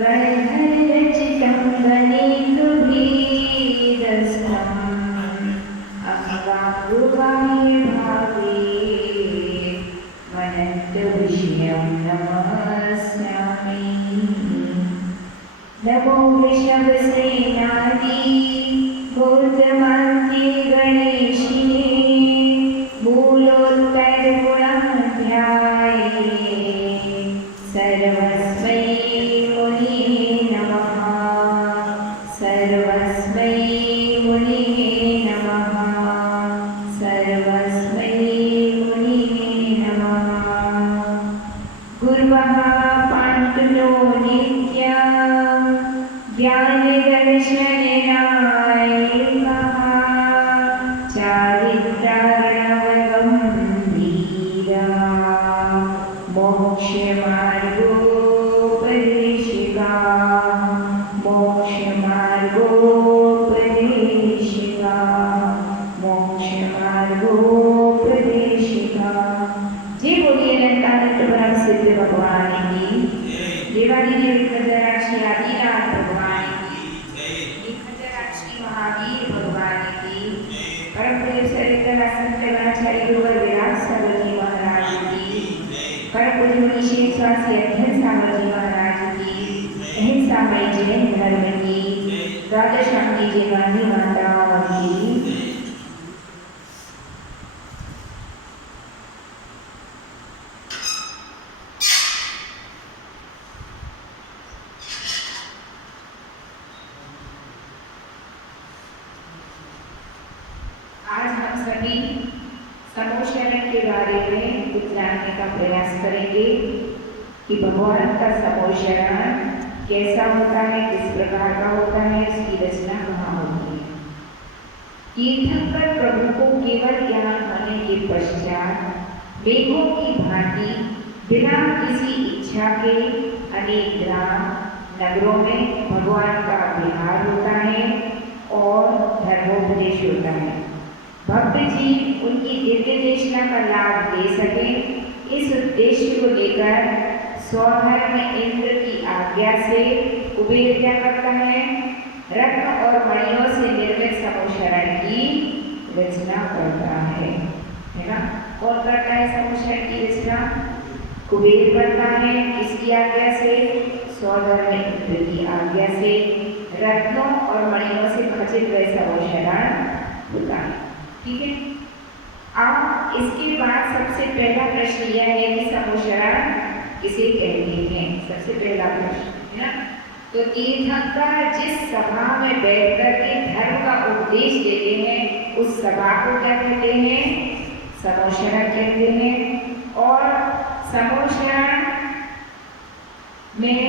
गणधरचितं गणेन्दुभीरस्तम् अङ्गाङ्गुवाय भावे मनन्तविषयं नमस्यामि। नमो वृषभसेनानि गौतमान्ते गणेशिने मूलोत्तरगुणाध्याये सर्वस्मै मुनिये नमः। सर्वस्मै मुनिये नमः। सर्वस्मै मुनिये नमः। गुर्वः पाण्डुनो नित्यं ज्ञानदर्शननायकः चारित्रार्णवगम्भीरा मोक्षमार्गोपदेशिका। मोक्षमार्गोपदेशिका। मोक्षमार्गोपदेशिका। जय बोलिए अनंत ब्रह्म सिद्ध भगवान की। देवादिदेव विघ्नराक्षी आदिनाथ भगवान की। विघ्नराक्षी महावीर भगवान की। परम पूज्य सरिता संत गणाचार्य गुरुवर विराट सागर जी महाराज की। परम पूज्य मुनीश्वर स्वामी अध्ययन सागर जी महाराज की। अहिंसा मय जैन धर्म की। राजा शांति जय गांधी माता की। आज हम सभी समोशरण के बारे में कुछ जानने का प्रयास करेंगे कि भगवान का समोशरण कैसा होता है, किस प्रकार का होता है, इसकी रचना कहाँ होती है। तीर्थंकर प्रभु को केवल ज्ञान होने के पश्चात मेघों की भांति बिना किसी इच्छा के अनेक ग्राम नगरों में भगवान का विहार होता है और धर्मोपदेश होता है। भक्त जी उनकी दिव्य देशना का लाभ ले सके, इस उद्देश्य को लेकर स्वधर्म इंद्र की आज्ञा से कुबेर क्या करता है, रत्न और मणियों से निर्मित समोशरण की रचना करता है ना। कौन करता है समोशरण की रचना? कुबेर करता है। किसकी आज्ञा से? स्वधर्म इंद्र की आज्ञा से रत्नों और मणियों से खचित हुए समोशरण होता है। ठीक है। अब इसके बाद सबसे पहला प्रश्न यह है कि समोशरण किसे कहते हैं। सबसे पहला प्रश्न है ना। तो तीर्थंकर जिस सभा में बैठकर के धर्म का उपदेश देते हैं उस सभा को क्या कहते हैं? समोशरण कहते हैं। और समोशरण में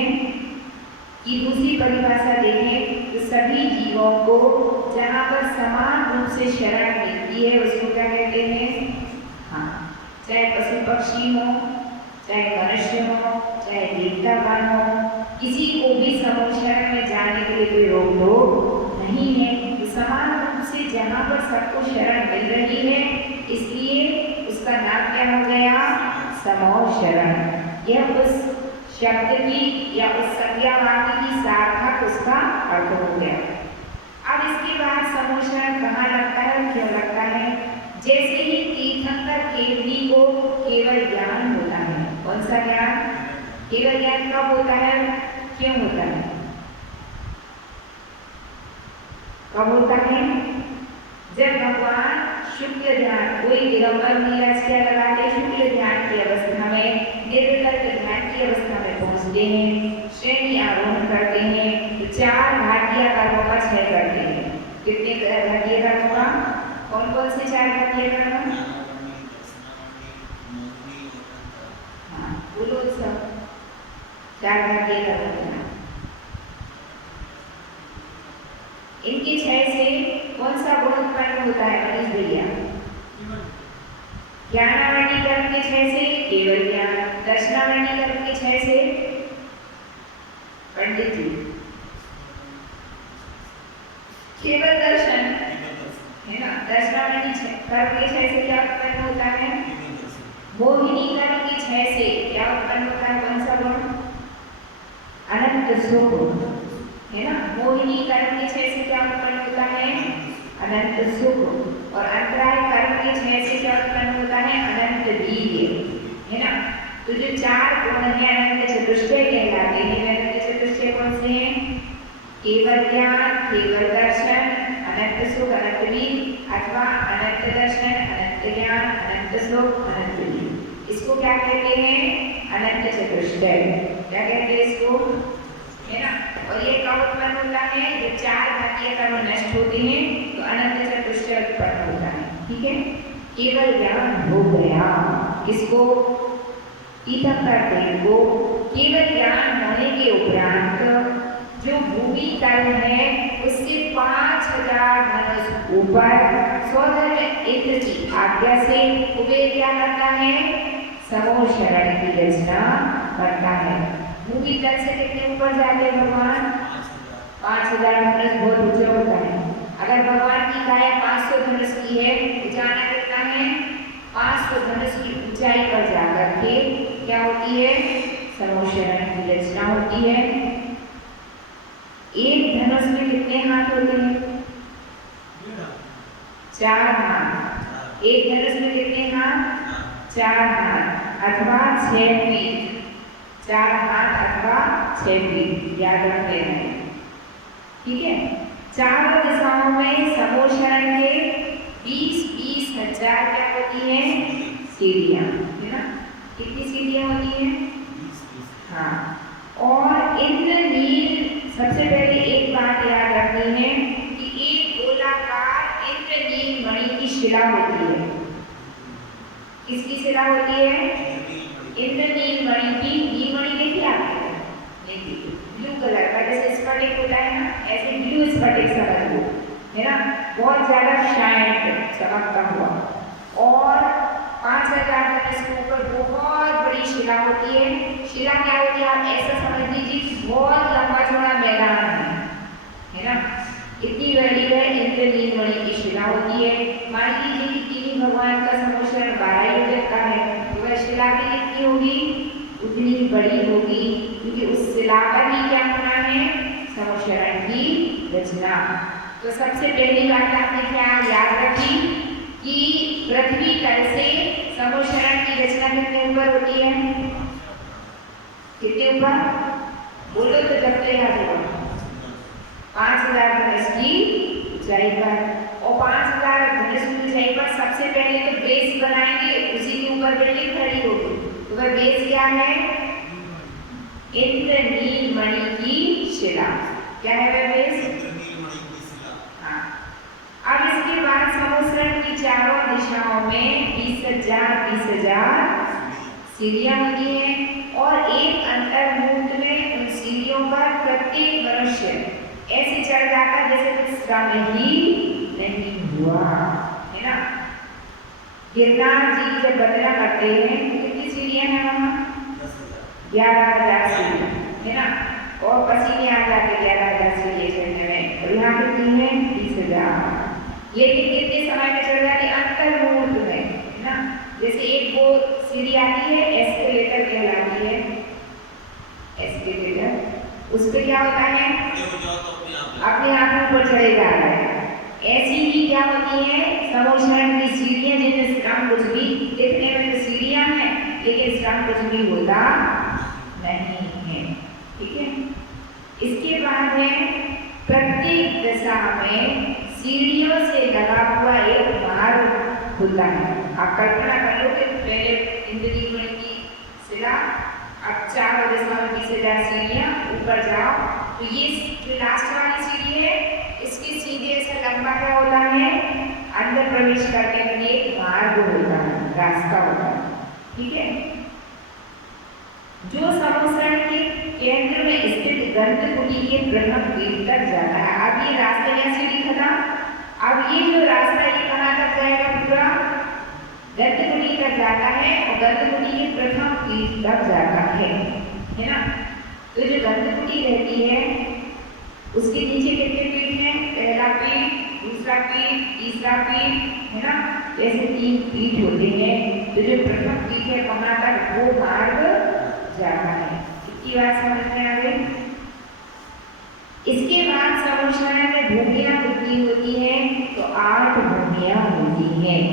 की दूसरी परिभाषा देखें तो सभी जीवों को जहाँ पर समान रूप से शरण मिलती है उसको क्या कहते हैं? हाँ, चाहे पशु पक्षी हो, चाहे मनुष्य हो, चाहे देवतागण हो, किसी को भी समोशरण में जाने के लिए कोई रोक टोक नहीं है। तो समान रूप से जहाँ पर सबको शरण मिल रही है इसलिए उसका नाम क्या हो गया? समोशरण। यह उस शब्द की या उस संज्ञा वाक्य की सार्थक उसका अर्थ हो गया। अब इसके बाद समोशरण कहाँ लगता है, क्यों लगता है? जैसे ही तीर्थंकर केवली को केवल ज्ञान होता है। कौन सा ज्ञान? केवल ज्ञान कब होता है, क्यों होता है? कब होता है? जब भगवान शुक्ल ध्यान, कोई दिगंबर नीरज क्या लगाते, शुक्ल ध्यान की अवस्था में, निर्विकल्प ध्यान की अवस्था में पहुंचते हैं, श्रेणी आरोहण करते हैं तो 4 घाटिया कर्मों का क्षय करते हैं। कितने घाटिया कर्मों का? कौन कौन से 4 घाटिया कर्म? हाँ, बोलो सब। 4 घाटिया कर्म। इनके क्षय से कौन सा गुण उत्पन्न होता है मनीष भैया? ज्ञानावरणी कर्म के क्षय से केवल ज्ञान, दर्शनावरणी कर्म के क्षय से पंडित जी केवल दर्शन है ना। दर्शनावरणी कर्म के क्षय से क्या उत्पन्न होता है? मोहिनी कर्म के क्षय से क्या उत्पन्न होता है? कौन सा गुण? अनंत सुख, है ना। मोहिनी कर्म की छह से क्या उत्पन्न होता है? अनंत सुख। और अंतराय कर्म की छह से क्या उत्पन्न होता है? अनंत वीर्य, है ना। तो जो चार गुण है अनंत चतुष्टय कहलाते हैं। अनंत चतुष्टय कौन से हैं? केवल ज्ञान, केवल दर्शन, अनंत सुख, अनंत वीर्य, अथवा अनंत दर्शन, अनंत ज्ञान, अनंत सुख, अनंत वीर्य। इसको क्या कहते हैं? अनंत चतुष्टय। क्या कहते हैं इसको? है ना। और ये कब उत्पन्न होता है? जब चार घातीय कर्म नष्ट होते हैं तो अनंत चतुष्टय उत्पन्न होता है। ठीक है। केवल ज्ञान हो गया, इसको तीर्थंकर देव को केवल ज्ञान होने के उपरांत जो भूमि तल है उससे 5000 धनुष ऊपर स्वधर्म इंद्र की आज्ञा से कुबेर क्या करता है? समूह शरण की रचना करता है। भूमि तल से कितने ऊपर जाते हैं भगवान? 5000 धनुष बहुत ऊंचा होता है। अगर भगवान की काया 500 धनुष की है तो जाना कितना है? 500 धनुष की ऊंचाई पर जाकर के क्या होती है? समूह शरण की रचना होती है। एक धनुष में कितने हाथ होते हैं? 4 हाथ। एक धनुष में कितने हाथ? 4 हाथ अथवा 6 फीट। 4 हाथ अथवा 6 फीट याद रखते हैं। ठीक है। चारों दिशाओं में समूह शरण के 20-20 हजार क्या होती है? सीढ़ियां, है ना। कितनी सीढ़ियां होती हैं? हाँ। और इंद्रनील, सबसे पहले एक बात याद रखनी है कि एक गोलाकार इंद्रनील मणि की शिला होती है। किसकी शिला होती है? इंद्रनील मणि की। नील मणि देखिए आपने? ब्लू कलर का, जैसे स्फटिक होता है ना, ऐसे ब्लू स्फटिक समझ लो, है ना। बहुत ज्यादा शाइन चमकता हुआ। और 5000 धनुष के ऊपर बहुत बड़ी शिला होती है। शिला क्या होती है? आप ऐसा समझ लीजिए बहुत लंबा चौड़ा मैदान है ना। इतनी बड़ी है इंद्रनील मणि की शिला होती है। मान लीजिए कि तीन भगवान का समूह शरण 12 योजन का है तो वह शिला भी कितनी होगी? उतनी बड़ी होगी, क्योंकि उस शिला पर ही क्या होना है? समूह शरण की रचना। तो सबसे पहली बात आपने क्या याद रखी कि पृथ्वी तल से समूह शरण की रचना कितने ऊपर होती है? कितने ऊपर? बोलो तो जब तक याद होगा। 5000 धनुष की ऊंचाई पर। और 5000 धनुष की ऊंचाई पर सबसे पहले तो बेस बनाएंगे, उसी के ऊपर बिल्डिंग खड़ी होगी। तो वह बेस क्या है? इंद्रनील मणि की शिला। क्या है वह बेस? हाँ। अब इसके बाद समूह शरण की चारों दिशाओं में 20,000 सीढ़ियां होती हैं और एक अंतर्मुख में उन सीढ़ियों पर प्रत्येक मनुष्य ऐसे चढ़ जाता जैसे कुछ श्रम ही नहीं हुआ, है ना। गिरनार जी जब बदला करते हैं तो कितनी सीढ़ियां हैं वहाँ? 11,000 सीढ़ियां, है ना। और पसीने आ जाते 11,000 सीढ़ियां चढ़ने में। और यहाँ कितनी है? 20,000। ये कितने समय में चढ़ जाती? अंतर्मुहूर्त में, है ना। जैसे एक वो सीढ़ी आती है एस्केलेटर कहलाती है, एस्केलेटर। उस पे क्या होता है? अपने आप ऊपर चढ़े जा रहा है। ऐसी ही क्या होती है? समूह शरण की सीढ़ियां, जिनमें श्रम कुछ भी दिखने में तो सीढ़ियां हैं लेकिन श्रम कुछ भी होता नहीं है। ठीक है। इसके बाद है प्रत्येक दिशा में सीढ़ियों से लगा हुआ एक मार्ग होता है। आप कल्पना कर लो कि पहले इंद्रनील मणि की शिला, अब चारों दिशाओं में 20,000 सीढ़ियां, ऊपर जाओ तो ये जो लास्ट वाली सीढ़ी है इसकी सीधे से लंबा क्या होता है? अंदर प्रवेश करने के लिए एक मार्ग होता है, रास्ता होता है। ठीक है। जो समूह शरण के केंद्र में स्थित गंधकुटी के प्रथम पीठ तक जाता है। अब ये रास्ता या सीढ़ी खत्म। अब ये जो रास्ता ये कहाँ तक जाएगा? पूरा गंधकुटी तक जाता है और गंधकुटी के प्रथम पीठ तक जाता है ना। तो जो गंधकुटी रहती है उसके नीचे कितने पीठ हैं? पहला पीठ, दूसरा पीठ, तीसरा पीठ, है ना। जैसे 3 पीठ होते हैं तो जो प्रथम पीठ है वहां तक वो मार्ग जाता है। इसकी बात समझ में आ गई? इसके बाद समोशरण में भूमियां कितनी होती हैं? तो 8 भूमियां होती हैं।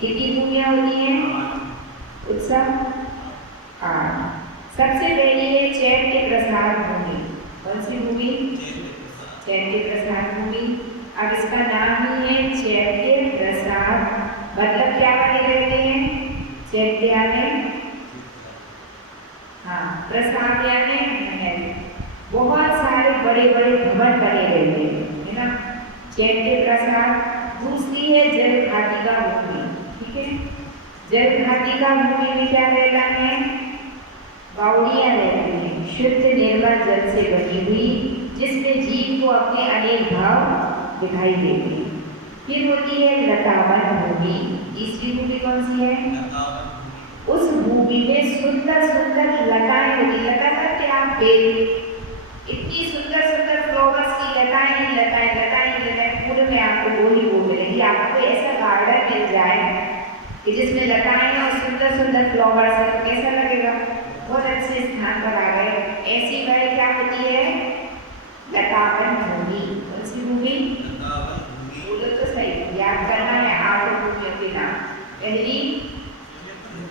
कितनी भूमियां होती हैं? उत्सव 8। सबसे पहली है चैत्य प्रसाद भूमि। कौन सी भूमि? चैत्य प्रसाद भूमि। अब इसका नाम ही है चैत्य प्रसाद। मतलब क्या बने रहते हैं? चैत्य यानी प्रसाद यानी महल। बहुत सारे बड़े बड़े भवन बने रहते हैं, है ना। चैत्य प्रसाद। दूसरी है जलघाटिका भूमि। ठीक है, जलघाटिका भूमि में क्या रहता है? बावड़ियां रहती हैं, शुद्ध निर्मल जल से बनी हुई, जिसमें जीव को अपने अनेक भाव दिखाई देते हैं। फिर होती है लतावन भूमि। तीसरी भूमि कौन सी है? उस भूमि में सुंदर सुंदर लताएं होती। लता करते आप बेल, इतनी सुंदर सुंदर फ्लावर्स की लताएं ही लताएं लताएं ही लताएं, पूरे में आपको वो ही वो मिलेगी। आपको ऐसा गार्डन मिल जाए कि जिसमें लताएं और सुंदर सुंदर फ्लावर्स है, तो कैसा लगेगा? बहुत अच्छे स्थान पर आ गए। ऐसी वह क्या होती है? लतावन भूमि। कौन सी भूमि? बोलो तो सही, याद करना है 8 भूमियों के नाम। पहली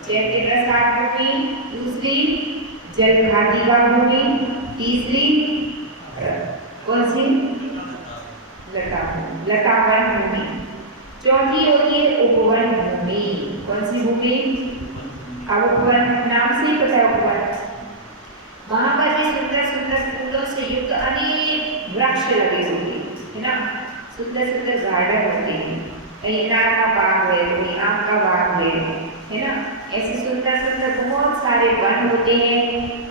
चैत्य प्रसाद भूमि, दूसरी जलघाटिका भूमि, तीसरी कौन सी? लतावन भूमि। चौथी होती है उपवन भूमि। कौन सी भूमि? अब उपवन नाम से ही पता है उपवन। वहां पर भी सुंदर सुंदर फूलों से युक्त अनेक वृक्ष लगे होते हैं, ना। सुंदर सुंदर गार्डन होते हैं। कहीं अनार का बाग है, कहीं आम का बाग है ना। ऐसे सुंदर सुंदर बहुत सारे वन होते हैं।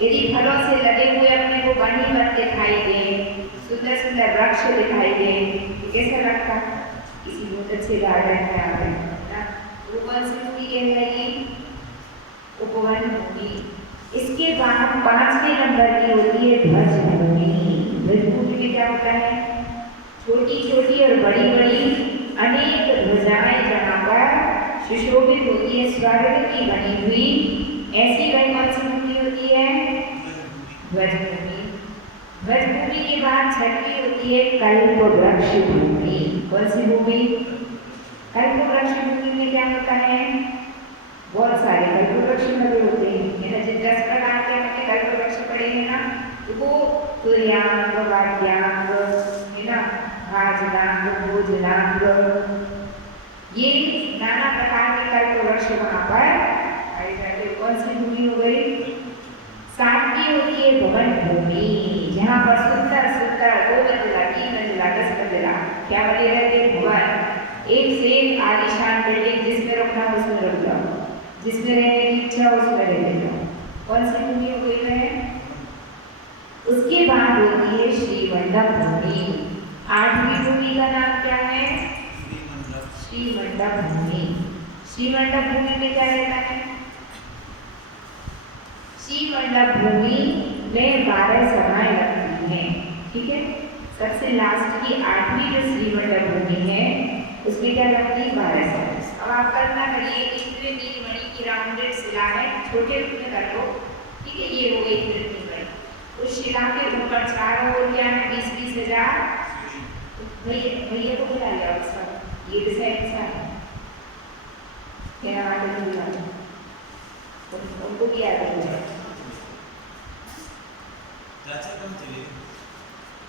यदि फलों से लगे हुए अपने को वन ही वन दिखाई दे, सुंदर सुंदर वृक्ष दिखाई दे, तो कैसा लगता? किसी बहुत अच्छे गार्डन में आ गए ना। उपवन से भूमि कहलाएगी उपवन भूमि। इसके बाद 5वें नंबर की होती है ध्वज भूमि। ध्वज भूमि में क्या होता है? छोटी छोटी और बड़ी बड़ी अनेक ध्वजाएं जहाँ पर सुशोभित होती है, स्वर्ग की बनी हुई, ऐसी वह कौन सी भूमि होती है? ध्वज भूमि। ध्वज भूमि के बाद 6वीं होती है कल्प वृक्ष भूमि। कौन सी भूमि? कल्प वृक्ष भूमि में क्या होता है? बहुत सारे कल्प वृक्ष लगे होते हैं, है ना। जिन 10 प्रकार के अपने कल्प वृक्ष पड़े हैं ना, तो वो तुर्यांग, वाद्यांग, है ना, भाजनांग, भोजनांग, ये नाना प्रकार के कल्प वृक्ष वहां पर पाए जाते। कौन सी भूमि हो गई? 7वीं होती है भवन भूमि, जहाँ पर सुंदर सुंदर 2 मंजिला, 3 मंजिला, 10 मंजिला क्या बने रहते? भवन। एक से एक आलीशान बिल्डिंग, जिसमें रुकना उसमें रुक जाओ, जिसमें रहने की इच्छा उसमें रहने जाओ। कौन सी भूमि हो गई है? उसके बाद होती है श्रीमंडप भूमि। 8वीं भूमि का नाम क्या है? श्रीमंडप भूमि। श्रीमंडप भूमि में क्या रहता है? श्रीमंडप भूमि में 12 सभाएं लगती हैं। ठीक है, सबसे लास्ट की 8वीं जो श्रीमंडप भूमि है, उसमें क्या लगती है? 12 सभाएं। अब आप कल्पना करिए, इसमें नीलमणि की राउंडेड शिला है, छोटे रूप में कर लो। ठीक है, ये हो गई नीलमणि। उस शिला के ऊपर चारों ओर क्या है? 20-20 हजार। भैया को बुला लिया सब, ये ऐसा क्या उनको क्या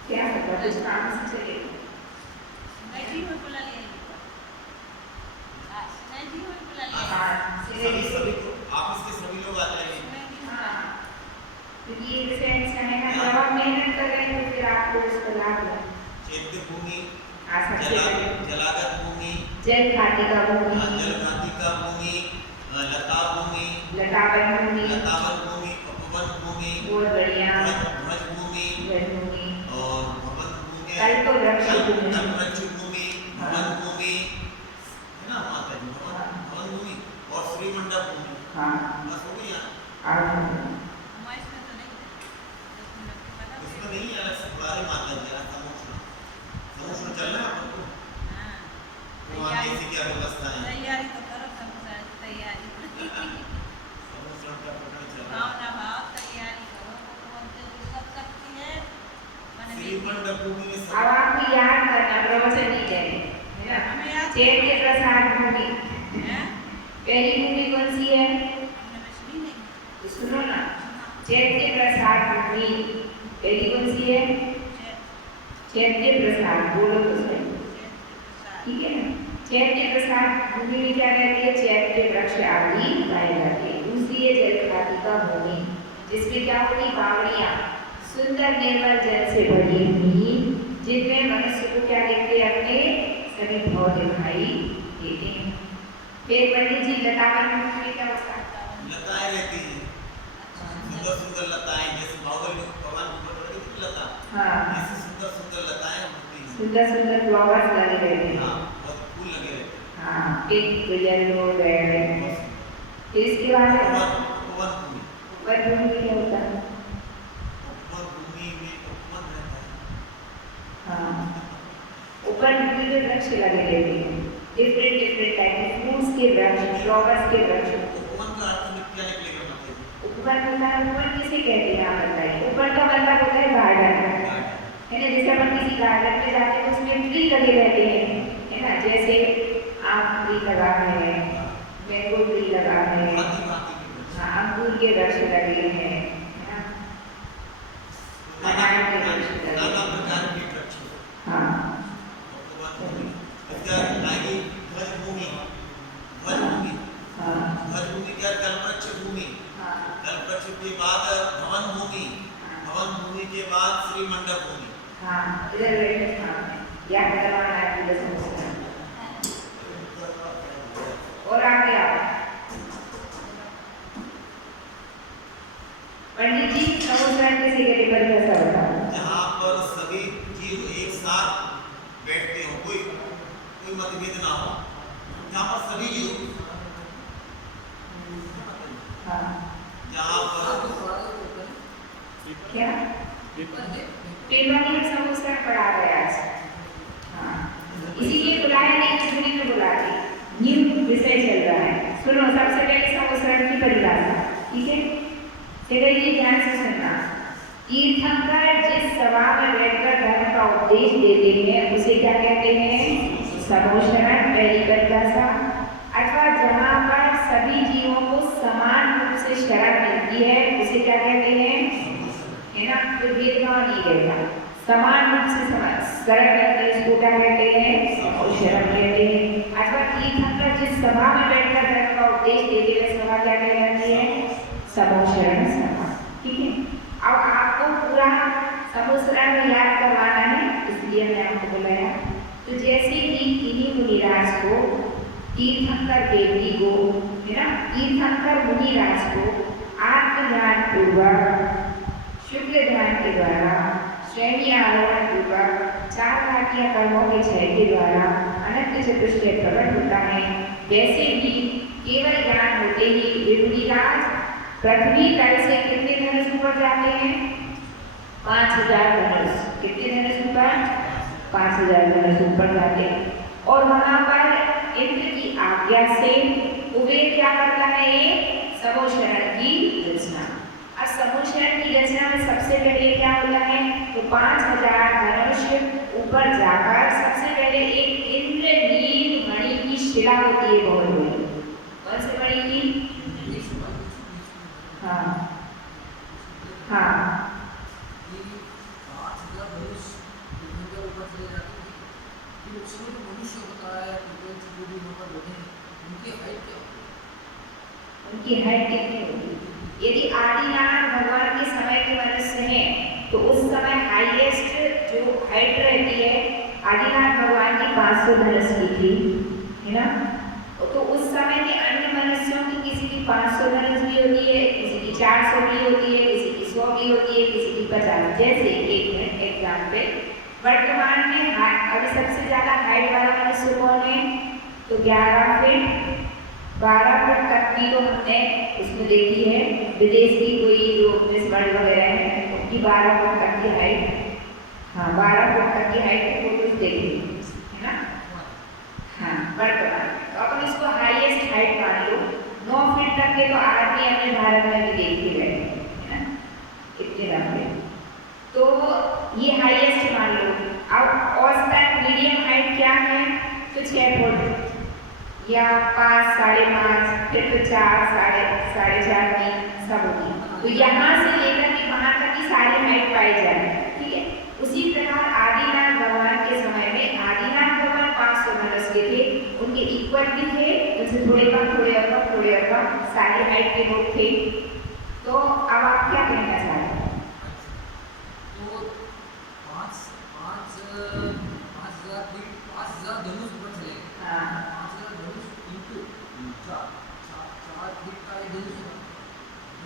क्या पता, कुछ काम से चले। सभी लोग आते हैं। हाँ, क्योंकि ये ऐसा है ना, जब आप मेहनत कर रहे हैं तो फिर आपको उसका लाभ है। चैत्य भूमि, जलागत भूमि, जलघाटिका भूमि, जलघाटिका भूमि, लता भूमि, लतावन भूमि, उपवन भूमि, बहुत बढ़िया, ध्वज भूमि, और भवन भूमि, कल्प वृक्ष भूमि, भवन भूमि, है ना माता जी, भवन भूमि और श्रीमंडप भूमि। हाँ, बस हो गई। इसमें नहीं है, अलग से बुला रही माता जी। समोसा चलना है आपको? तो वहाँ कैसी क्या व्यवस्था है? तैयारी तो करो, सब तैयारी। समोसा का पकड़ चल रहा है। भाव ना भाव तैयारी करो, मंडप भूमि में अब आपको याद करना, प्रवचन नहीं जाएंगे, है ना। चैत्य प्रसाद भूमि, पहली भूमि कौन सी है? तो सुनो ना, चैत्य प्रसाद भूमि पहली कौन सी है? चैत्य प्रसाद, बोलो तो सही, ठीक है ना। चैत्य प्रसाद भूमि में क्या रहती है? चैत्य वृक्ष आदि पाए जाते हैं। दूसरी है जलखातिका भूमि, जिसमें क्या होती? बावड़ियाँ सुंदर निर्मल जल से भरी हुई, जिनमें मनुष्य को क्या देखते हैं? अपने सभी भाव दिखाई देते हैं। फिर पंडित जी लतावन भूमि में क्या होता है? लताएं रहती हैं, सुंदर सुंदर लताएं, जैसे बाहुबली में भगवान ऊपर लगी थी लता, हाँ, ऐसी सुंदर सुंदर लताएं होती हैं, सुंदर सुंदर फ्लावर्स लगे रहते हैं। हाँ, बहुत फूल लगे रहते हैं, हाँ, पिंक, येलो, रेड। बहुत सुंदर। फिर इसके बाद उपवन भूमि, वन भूमि में क्या होता है? उपवन भूमि में उपवन रहता है, हाँ, ऊपर भूमि में वृक्ष लगे रहते हैं, डिफरेंट डिफरेंट टाइप के फ्रूट्स के वृक्ष, फ्लावर्स के वृक्ष। उपवन का अर्थ में क्या निकलेगा मतलब? उपवन होता है, उपवन किसे कहते हैं आप बताइए? उपवन का मतलब होता है गार्डन, है ना। जैसे अपन किसी गार्डन में जाते हैं तो उसमें ट्री लगे रहते हैं, है ना। जैसे आम ट्री लगा है, मैंगो ट्री लगा है, हाँ, अंगूर के वृक्ष लगे हैं, है ना, अनार के वृक्ष लगे नाना हैं। प्रकार के वृक्ष, हाँ, उपवन भूमि। इसका आगे ध्वज भूमि, ध्वज भूमि, हाँ, ध्वज भूमि क्या? कल्पवृक्ष भूमि, हाँ, कल्पवृक्ष के बाद भवन भूमि, भवन भूमि के बाद श्री मंडप भूमि। हाँ, इधर बैठे, हाँ, याद करवाना है पूरे समझना। और आगे आओ पंडित जी, समुद्रण के सिगरेट पर कैसा बताओ? जहाँ पर सभी जीव एक साथ बैठते हो, कोई मतभेद ना हो, जहाँ पर सभी जीव, हाँ, जहाँ पर क्या पेलवानी समुद्रण पढ़ा गया आज, हाँ, इसीलिए बुलाया नहीं, छुट्टी में बुलाते, न्यू विषय चल रहा है। सुनो, सबसे पहले समुद्रण की परिभाषा, ठीक है। सेकंडली ध्यान से सुनना। तीर्थंकर जिस सभा में बैठकर धर्म का उपदेश देते हैं उसे क्या कहते हैं? समोषण, पहली परिभाषा। अथवा जहाँ पर सभी जीवों को समान रूप से शरण मिलती है उसे क्या कहते हैं? है ना, तो भेदभाव नहीं रहता, समान रूप से शरण मिलती है, इसको क्या कहते हैं? समोषण कहते हैं। अथवा तीर्थंकर जिस सभा में बैठकर धर्म का उपदेश देते हैं सभा क्या कहलाती है? समोषण सभा, ठीक है। अब आपको पूरा समोषण याद करवाना है, इसलिए मैं आपको बुलाया। तो जैसे कि किन्हीं मुनिराज को, तीर्थंकर देवनी को, है ना, तीर्थंकर मुनिराज को आत्मज्ञान पूर्वक शुक्ल ध्यान के द्वारा श्रेणी आरोहण पूर्वक 4 घाटिया कर्मों के क्षय के द्वारा अनंत चतुष्टय प्रकट होता है, वैसे ही केवल ज्ञान होते ही मुनिराज पृथ्वी तल से कितने धनुष ऊपर जाते हैं? 5000 धनुष। कितने धनुष ऊपर? 5000 धनुष ऊपर जाते हैं। और वहां पर इंद्र की आज्ञा से कुबेर क्या करता है? समोषण की रचना। और समोषण की रचना में सबसे पहले क्या होता है? तो 5000 धनुष ऊपर जाकर सबसे पहले एक इंद्रनील मणि की शिला होती है, बहुत बड़ी। कौन सी मणि की? हाँ, हाँ, उनकी हाइट कितनी होगी? यदि आदिनाथ भगवान के समय के मनुष्य हैं तो उस समय हाईएस्ट जो हाइट रहती है आदिनाथ भगवान की 500 धनुष की थी, है ना। तो उस समय के अन्य मनुष्यों की किसी की 500 धनुष भी होती है, किसी की 400 भी होती है, किसी की 100 भी होती है, किसी की 50। जैसे एक मिनट एग्जाम्पल, वर्तमान में अभी सबसे ज्यादा हाइट वाला मनुष्य कौन है? तो 11 फीट 12 फुट तक की तो हमने उसमें देखी है, विदेश की कोई जो मिस वर्ल्ड वगैरह है उनकी 12 फुट तक की हाइट, हाँ 12 फुट तक की हाइट की फोटोज देखी है ना। हाँ, वर्तमान तो अपन इसको हाईएस्ट हाइट मान लो। 9 फीट तक के तो आर्मी अपने भारत में भी देखते रहे है ना, इतने लंबे, तो ये हाईएस्ट मान या 5, 5.5, फिर तो 4, साढ़े 4 की सब होगी। तो यहाँ से लेकर के वहाँ तक की सारी हाइट पाई जाए, ठीक है। उसी प्रकार आदिनाथ भगवान के समय में आदिनाथ भगवान 500 धनुष के थे, उनके इक्वल भी थे, उनसे थोड़े कम, थोड़े और कम सारी हाइट के लोग थे। तो अब आप क्या कहना चाहते हैं? तो 5,000 धनुष ऊपर चले, हाँ 5,000 धनुष इंटू 4 फीट का एक धनुष है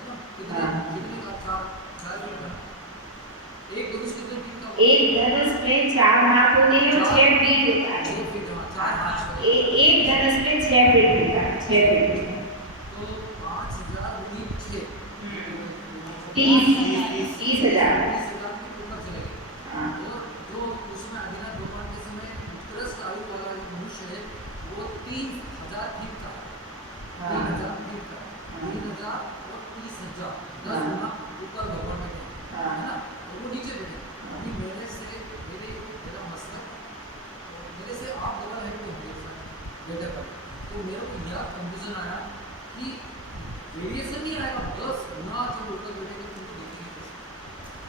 ना, कितने का 4 फीट का एक धनुष कितने फीट का? एक धनुष में 4 हाथ होते हैं, 6 फीट होता है। 6 फीट, 4 हाथ। एक धनुष में 6 फीट होता है, 6 फीट। तो 5,000 गुनी 6, 30,000 30,000 के ऊपर चले गए। हाँ और जो उसमें आदिनाथ भगवान के समय उत्कृष्ट आयु वाला मनुष्य है वो 3,000 फीट का, 3,000 फीट का, 3,000 और 30,000, 10 गुना ऊपर भगवान में गए, है ना। और वो नीचे बैठे, अभी मेरा मस्तक मेरे से आप डबल है तो बेटर पर। तो मेरे को यह कंफ्यूजन आया कि वेरिएशन नहीं आएगा, 10 गुना जो ऊपर बैठेंगे तुमको देखेंगे।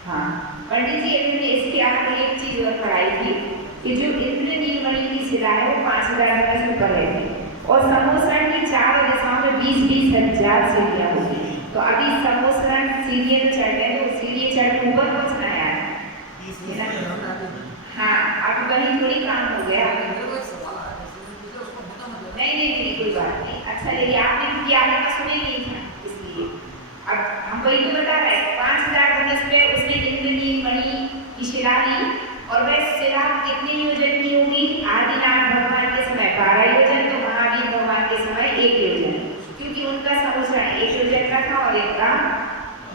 हाँ पंडित जी, इन्होंने इसके आगे एक चीज और पढ़ाई थी कि जो इंद्र नीलमणि की शिला है वो 5,000 से ऊपर रहती है और समोसरण की चारों दिशाओं में 20-20 हजार सीढ़ियाँ होती हैं। तो अभी समोसरण सीढ़ियाँ तो चढ़ रहे हैं, तो सीढ़ियाँ चढ़ के ऊपर पहुँचना है। हाँ अब वही थोड़ी काम हो गया। नहीं कोई बात नहीं, अच्छा लगे आपने, क्योंकि आपने तो सुने नहीं था इसलिए। अब हम वही तो बता रहे हैं, 5,000 धनुष पे उसने इंद्र नीलमणि की शिला ली और वह शिला कितने योजन की होगी? आदिनाथ भगवान के समय 12 योजन, तो महावीर भगवान के समय 1 योजन, क्योंकि उनका समोसरण 1 योजन का था और इनका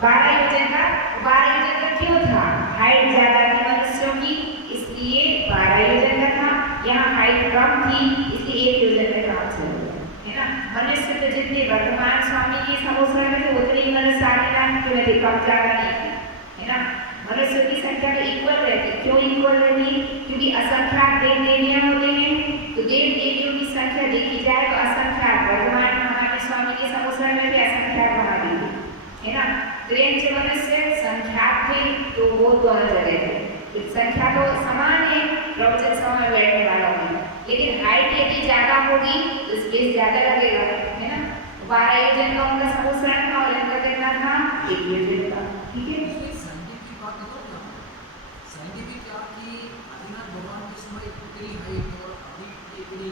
12 योजन का। 12 योजन का क्यों था? हाइट ज्यादा थी मनुष्यों की, इसलिए 12 योजन का था। यहाँ हाइट कम थी, इसलिए 1 योजन का काम चल गया, है ना। मनुष्य तो जितने वर्तमान स्वामी के समोसरण में थे उतने ही मनुष्य आदिनाथ के में थे, कम ज्यादा नहीं थे, है ना। मनुष्य की संख्या तो इक्वल रहती, क्यों इक्वल रहती? क्योंकि असंख्यात देव देवियां होते हैं, तो देव देवियों की संख्या देखी जाए तो असंख्यात वर्तमान हमारे स्वामी के समोसरण में भी असंख्यात महावीर, है ना। त्रियंच मनुष्य संख्यात थे तो वो दोनों जगह थे, संख्या तो समान है प्रवचन सभा में बैठने वालों की, लेकिन हाइट यदि ज्यादा होगी तो स्पेस ज्यादा लगेगा, है ना। 12 योजन का उनका समोसरण था और इनका कितना था? 1 योजन का, ठीक है। साइंटिफिक बात बताओ क्या? साइंटिफिक क्या कि आदिनाथ भगवान के समय इतनी हाइट और अभी इतनी,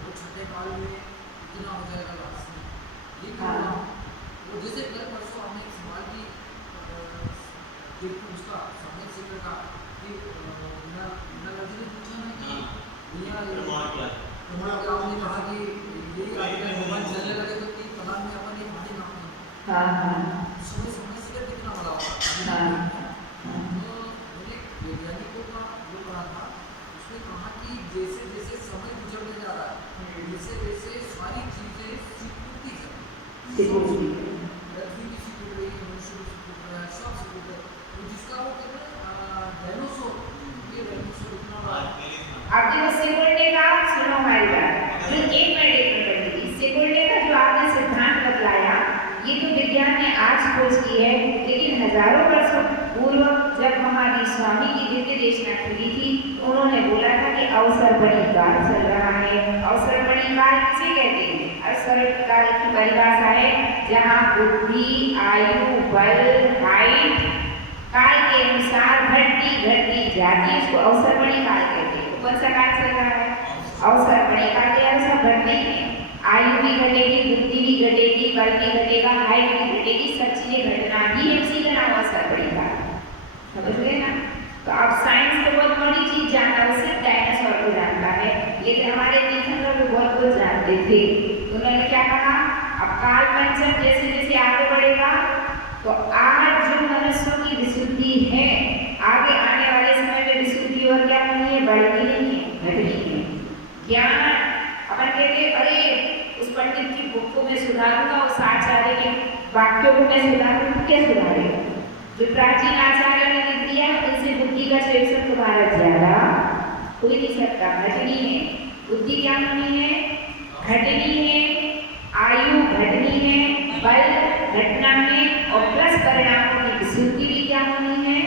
वो छठे काल में इतना हो जाएगा लास्ट में, ये क्यों हुआ? वो जैसे कल परसों हमने एक सवाल की उसका समझ सीखा था कि मीना लड़की ने पूछा ना कि भैया आपने कहा कि ये आदिनाथ भगवान चलने लगे तो 3 कलाम में अपन ये पानी नापने, हाँ समझ सीखा कितना बड़ा होगा। तो मैंने वैज्ञानिकों का जो पढ़ा था उसने कहा कि जैसे जैसे समय गुजरने जा रहा है वैसे वैसे सारी चीजें सिकुड़ती जाती हैं, पृथ्वी की सिकुड़ रही है, मनुष्य की सिकुड़ रहा है, सब सिकुड़ रहा है। तो जिसका वो कहते हैं डायनासोर, ये डायनासोर इतना बड़ा अब देखो सिकुड़ने का, सुनो हमारी बात, जो एक मिनट पढ़ेगी, सिकुड़ने का जो आपने सिद्धांत बतलाया ये तो विज्ञान ने आज खोज की है, लेकिन हजारों वर्षों पूर्व जब हमारी स्वामी की दिव्य देशना खुली थी उन्होंने बोला था कि अवसरपणी काल चल रहा है। अवसरपणी काल किसे कहते हैं? अवसरपणी काल की परिभाषा है जहाँ बुद्धि, आयु, बल, हाइट काल के अनुसार घटती जाती है, उसको अवसरपणी काल कहते हैं। कौन सा काल चल रहा है? अवसरपणी काल के अनुसार घटने की, आयु भी घटेगी, बुद्धि भी घटेगी, बल भी घटेगा, हाइट भी घटेगी, सब चीजें घटना ही है, उसी का नाम अवसरपणी काल, समझ गए ना। तो अब साइंस तो बहुत बड़ी चीज जानता है, सिर्फ डायनासोर को जानता है, लेकिन हमारे तीर्थंकर को बहुत कुछ जानते थे। तो उन्होंने क्या कहा, अब काल पंचम जैसे जैसे आगे बढ़ेगा तो आज जो मनुष्यों की विशुद्धि है आगे आने वाले समय में विशुद्धि और क्या होनी है? बढ़नी नहीं है, घटनी है। ज्ञान अपन कहते अरे उस पंडित की बुक को मैं सुधारूंगा, उस आचार्य के वाक्यों को मैं सुधारूंगा, क्या सुधारेगा? जो प्राचीन आचार्यों ने लिख दिया उनसे बुद्धि का क्षेत्र तुम्हारा ज्यादा कोई नहीं सकता, घटनी है। बुद्धि क्या होनी है? घटनी है, आयु घटनी है, बल घटना है और प्लस परिणामों की विस्मृति भी क्या होनी है,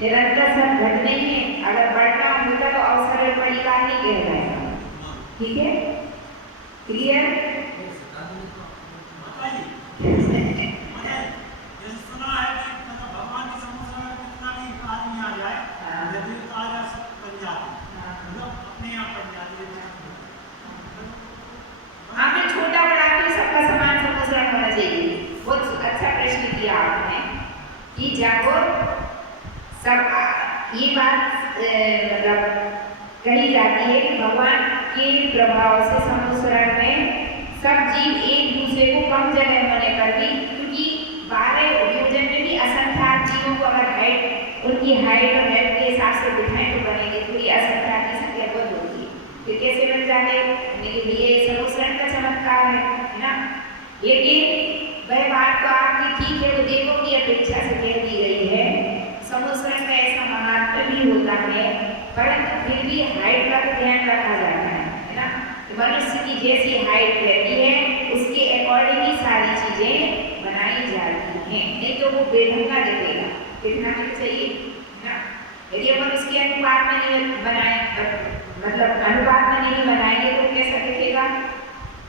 निरंतर सब घटने ही है। अगर बढ़ना होता तो अवसर परिकार नहीं कह जाएगा। ठीक है, क्लियर? जैसे सुना है कि मतलब भगवान के समूह में कितना भी आदमी आ जाए, यदि आ जाए सब बन जाते हैं, मतलब अपने यहाँ बन जाते हैं। आपने छोटा बड़ा तो सबका समान समझना होना चाहिए। बहुत अच्छा प्रश्न किया आपने कि जागो सब ये बात मतलब कही जाती है कि भगवान के प्रभाव से समुद्र में सब जीव एक दूसरे को कम जगह होने पर भी, क्योंकि 12 योजन में भी असंख्यात जीवों को अगर हाइट उनकी हाइट और हेल्थ के हिसाब से दिखाएं तो बनेंगे, थोड़ी असंख्यात की संख्या बहुत होती है। फिर कैसे बन जाते? ये समुद्र का चमत्कार है ना। लेकिन वह बात तो आपकी ठीक है, वो देवों की अपेक्षा से कह दी गई है। समुद्र में ऐसा महात्म भी होता है, परंतु फिर भी हाइट का तो ध्यान रखा जाता है ना। मनुष्य की जैसी हाइट रहती है उसके अकॉर्डिंग ही सारी चीजें बनाई जाती हैं, नहीं तो वो बेढंगा दिखेगा। कितना चाहिए ना, यदि अपन उसके अनुपात में नहीं बनाए, मतलब अनुपात में नहीं बनाएंगे तो कैसा दिखेगा,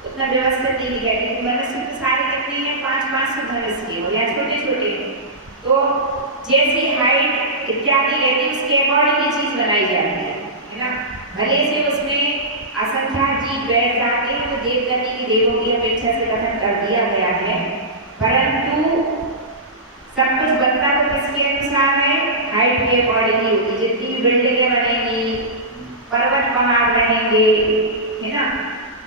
उतना व्यवस्थित नहीं दिखेगा। क्योंकि मनुष्य तो सारे कितने हैं, 500 धनुष के हो या छोटे छोटे, तो जैसी हाइट इत्यादि रहती है उसके अकॉर्डिंग ये चीज बनाई जाती है ना। भले से उसमें असंख्यात जीव बैठ जाते हैं, वो देवगति की देवों की अपेक्षा से कथन कर दिया गया है, परंतु सब कुछ बनता तो किसके अनुसार है, हाइट के अकॉर्डिंग ही होगी। जितनी भी बिल्डिंगें बनेंगी, पर्वत पहाड़ रहेंगे, है ना,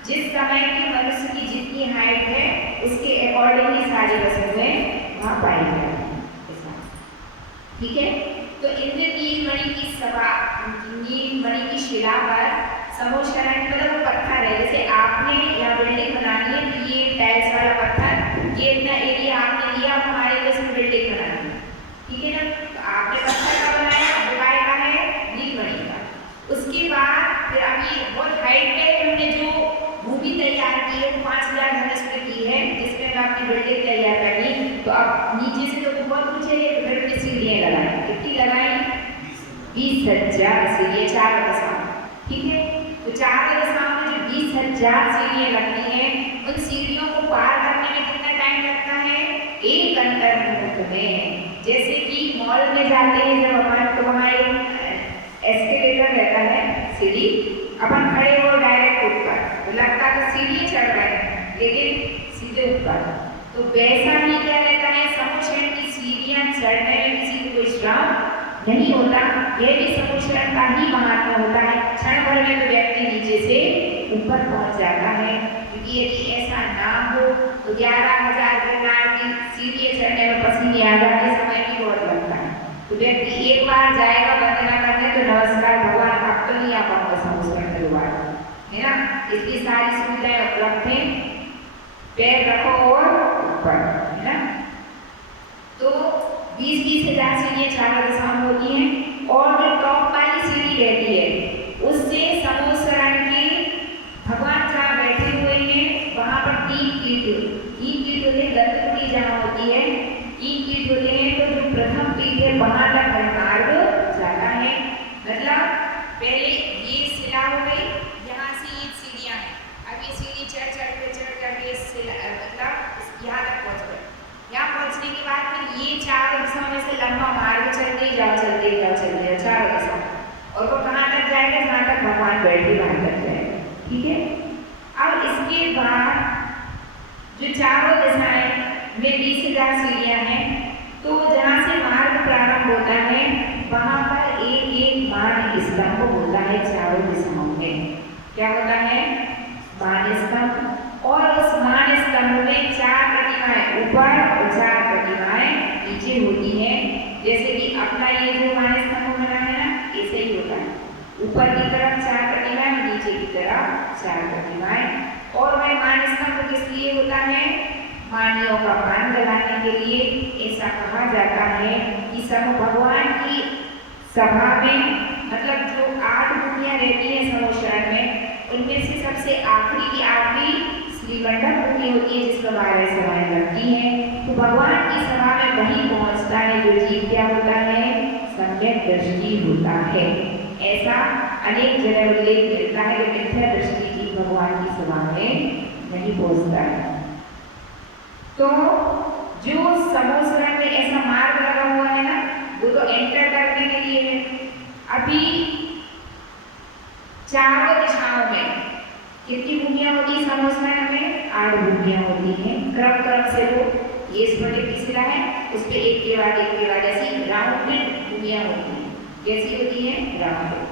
जिस समय की मनुष्य की जितनी हाइट है उसके अकॉर्डिंग ही सारी वस्तुएं वहाँ पाई जाती हैं। ठीक है, तो इंद्र नीलमणि की सभा, नीलमणि की शिला पर समोशरण मतलब वो पत्थर है। जैसे आपने यहाँ बिल्डिंग बनानी है तो ये टाइल्स वाला पत्थर, ये इतना एरिया आपने लिया, हमारे लिए इसमें बिल्डिंग बनानी है, ठीक है ना। तो आपने पत्थर का बनाया, दुकान का है, नीलमणि का। उसके बाद फिर अभी बहुत हाइट पे हमने जो भूमि तैयार की है, 5000 धनुष पे की है, जिसमें आपने बिल्डिंग तैयार करनी, तो अब नीचे से तो बहुत ऊंचे है, तो फिर भी सीढ़ियाँ लगाई, कितनी लगाई, 20,000 सीढ़ियाँ, 4 दशा, ठीक है। तो 4 दशाओं में जो 20,000 सीढ़ियाँ लगती हैं, उन सीढ़ियों को पार करने में कितना टाइम लगता है, एक अंतर्मुख में। जैसे कि मॉल में जाते हैं जब अपन, तो वहाँ एक एस्केलेटर रहता है, सीढ़ी, अपन खड़े हो डायरेक्ट ऊपर, तो लगता तो सीढ़ी चढ़ रहे हैं लेकिन सीधे ऊपर। तो वैसा ही क्या रहता है, समुद्र की सीढ़ियाँ चढ़ने में किसी को कोई श्रम नहीं होता। यह भी समुद्र का ही महात्मा होता है, क्षण भर में तो व्यक्ति नीचे से ऊपर पहुंच जाता है। क्योंकि यदि ऐसा ना हो तो 11,000 प्रकार की सीढ़ियाँ चढ़ने में पसीने आ जाते, समय भी बहुत लगता है। तो व्यक्ति एक बार जाएगा वंदना करने तो नमस्कार भगवान, अब तो नहीं आ पाऊंगा समुद्र में दोबारा, है ना। इसकी सारी सुविधाएं उपलब्ध हैं, पैर रखो और ऊपर, है ना। तो 20,000 सीढ़ियाँ 4 दशाओं होती हैं, और जो टॉप वाली सीढ़ी रहती है उससे समुद्र के भगवान जहाँ बैठे हुए हैं वहाँ पर 3 पीठ होते हैं, गंधपुरी जहाँ होती है 3 पीठ होते हैं। तो जो प्रथम पीठ है वहाँ तक मार्ग जाता है, मतलब पहले ये शिला हो गई, यहाँ से ये सीढ़ियाँ हैं, अब ये सीढ़ी चढ़ के मतलब यहाँ तक पहुँच गए। यहाँ पहुँचने के बाद फिर ये 4 दिशाओं में से लंबा मार्ग चलते जाओ 4 दिशाओं, और वो कहाँ तक जाएगा, जहाँ तक भगवान बैठे वहाँ तक जाएगा, ठीक है। अब इसके बाद जो 4 दिशाएं में 20,000 सीढ़ियाँ हैं, तो जहाँ से मार्ग प्रारंभ होता है वहाँ पर एक मान स्तंभ होता है 4 दिशाओं में। क्या होता है, मान स्तंभ, और उस मान स्तंभ में 4 प्रतिमाएं ऊपर और 4 प्रतिमाएं नीचे होती हैं। जैसे कि अपना ये जो मान स्तंभ बना है ना, ऐसे ही होता है, ऊपर की तरफ 4 प्रतिमाएं, नीचे की तरफ 4 प्रतिमाएं। और वह मान स्तंभ किस लिए होता है, मानियों का मान लगाने के लिए। ऐसा कहा जाता है कि सब भगवान की सभा में, मतलब जो 8 मूर्तियाँ रहती हैं समुद्र में, उनमें से सबसे सबसे आखिरी की आखिरी श्रीमंडप भूमि होती है जिसमें 12 सभाएं लगती हैं। तो भगवान की सभा में वही पहुंचता है जो जीव क्या होता है, सम्यक दृष्टि होता है। ऐसा अनेक जगह उल्लेख मिलता है कि मिथ्या दृष्टि जीव भगवान की सभा में नहीं पहुंचता है। तो जो समोसरण में ऐसा मार्ग लगा हुआ है ना, वो तो एंटर करने के लिए है। अभी चारों दिशाओं में कितनी भूमियां होती है समोसरण में? 8 भूमियां होती हैं। क्रम से वो ये स्फटिक तीसरा है, उस पे एक के बाद ऐसी राउंडेड भूमियां होती हैं। कैसी होती है? राउंडेड।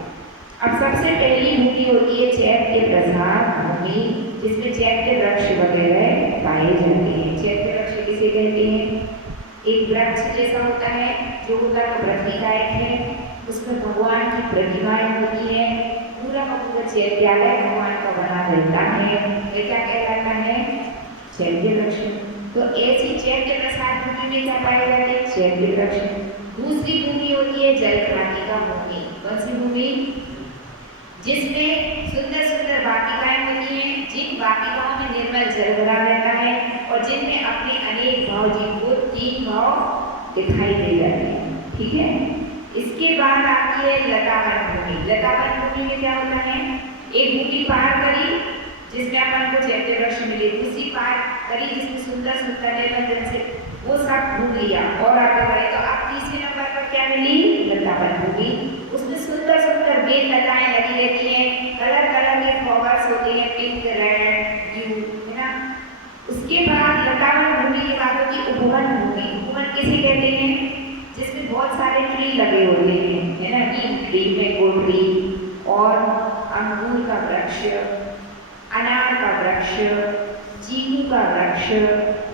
अब सबसे पहली भूमि होती है चैत्य प्रसाद भूमि, जिसमें चैत्य वृक्ष वगैरह पाए जाते हैं। चैत्य वृक्ष किसे कहते हैं? एक वृक्ष जैसा होता है जो होता है पृथ्वीकायक है, उसमें भगवान की प्रतिमाएं होती हैं। पूरा का पूरा चैत्यालय भगवान का बना रहता है। ये क्या कहलाता है? चैत्य वृक्ष। तो ऐसी चैत्य प्रसाद भूमि में क्या पाए जाते हैं? चैत्य वृक्ष। दूसरी भूमि होती है जलवाटिका भूमि। कौन सी भूमि? जिसमें सुंदर सुंदर वाटिकाएं होती हैं, जिन वाटिकाओं में निर्मल जल भरा रहता है और जिनमें अपने अनेक भाव जीव को 3 भाव दिखाई दे जाते हैं। ठीक है। इसके बाद आती है लतावन भूमि। लतावन भूमि में क्या होता है? एक भूमि पार करी जिसमें अपन को चैत्य वृक्ष मिले, दूसरी पार करी जिसमें सुंदर सुंदर निर्मल जल से वो सब घूम लिया और आगे बढ़े तो अब तीसरे नंबर पर क्या मिली? लतावन भूमि। उसमें सुंदर सुंदर बेल लताएं लगी रहती हैं, कलर कलर के फ्लावर्स होते हैं, पिंक, रेड, ब्लू, है ना। उसके बाद लतावन भूमि की बात होती है उपवन भूमि। उपवन किसे कहते हैं? जिसमें बहुत सारे ट्री लगे होते हैं, है ना। नीम ट्री, मैंगो ट्री और अंगूर का वृक्ष, अनार का वृक्ष, चीकू का वृक्ष,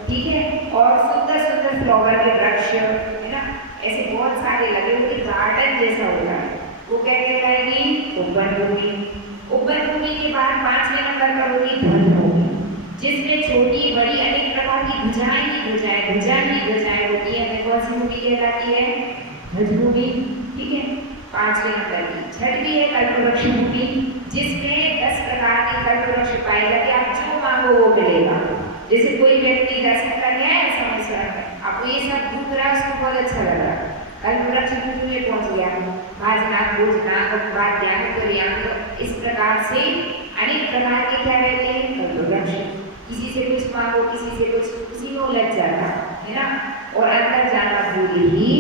ठीक है, और सुंदर सुंदर फ्लावर के वृक्ष, है ना। ऐसे बहुत सारे लगे हुए गार्डन जैसा होता है, वो क्या कहलाएगी? उपवन भूमि। उपवन भूमि के बाद 5वें नंबर पर होगी ध्वज भूमि, जिसमें छोटी बड़ी अनेक प्रकार की भुजाएं होती है। कौन सी भूमि कहलाती है? ध्वज भूमि। ठीक है। 5वें नंबर की 6वीं है कल्पवृक्ष भूमि, जिसमें 10 प्रकार के कल्पवृक्ष पाए जाते हैं। आप जो मांगो वो मिलेगा। जैसे कोई व्यक्ति दर्शन करने आया समोसरण, आपको ये सब दिख रहा है, उसको बहुत अच्छा लग रहा है, कल्पवृक्ष भूमि में पहुंच गया, भाजनाथ भोजनाथ तो इस प्रकार से अनेक प्रकार के क्या रहते हैं? कल्पवृक्ष। किसी से कुछ मांगो, किसी से कुछ, उसी में उलझ जाता है ना, और अंदर जाना भूल ही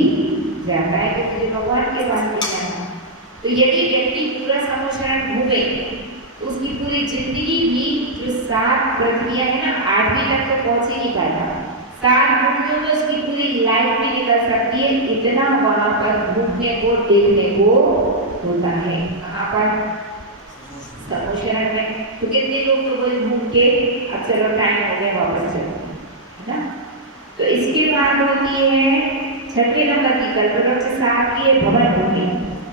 जाता है कि मुझे भगवान के पास में जाना। तो यदि व्यक्ति पूरा समोसरण घूमे तो उसकी पूरी जिंदगी भी जो 7 पृथ्वियां है ना, 8वीं तक तो पहुंच ही नहीं पाता। 7 भूमियों में उसकी पूरी लाइफ भी निकल सकती है, इतना वहां पर घूमने को देखने को होता है। कहाँ पर? समोसरण में। तो कितने लोग तो वही घूम के अब चलो टाइम हो गया वापस चलो, है ना। तो इसके बाद होती है 6वें नंबर की कल्पवृक्ष। 7वीं है भवन भूमि।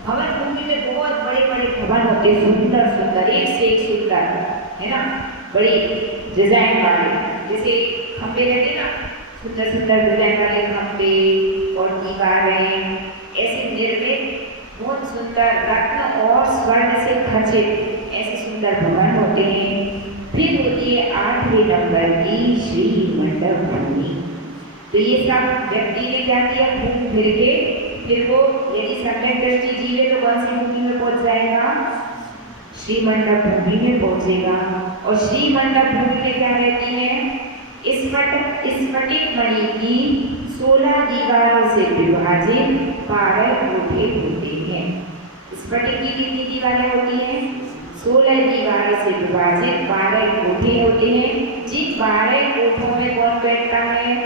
भवन भूमि में बहुत बड़े बड़े भवन होते हैं, सुंदर सुंदर, एक से एक सुंदर, है ना, बड़ी डिजाइन वाले, जैसे खंबे रहते ना, सुंदर सुंदर डिजाइन वाले खंबे और दीवारें, ऐसे निर्मित बहुत सुंदर रत्न और स्वर्ण से खचित ऐसे सुंदर भवन होते हैं। फिर होती है 8वें नंबर की श्री मंडप भूमि। तो ये सब व्यक्ति ने क्या किया? घूम फिर के फिर वो यदि सम्यक दृष्टि जीवे तो कौन सी भूमि में पहुंच जाएगा? श्री मंडप भूमि में पहुंचेगा। और श्री मंडप भूमि में क्या रहती है? स्फटिक मणि की 16 दीवारों से विभाजित 12 कोठे होते हैं। स्फटिक की कितनी दीवारें होती हैं? 16 दीवारों से विभाजित 12 कोठे होते हैं। जिन 12 कोठों में कौन बैठता है?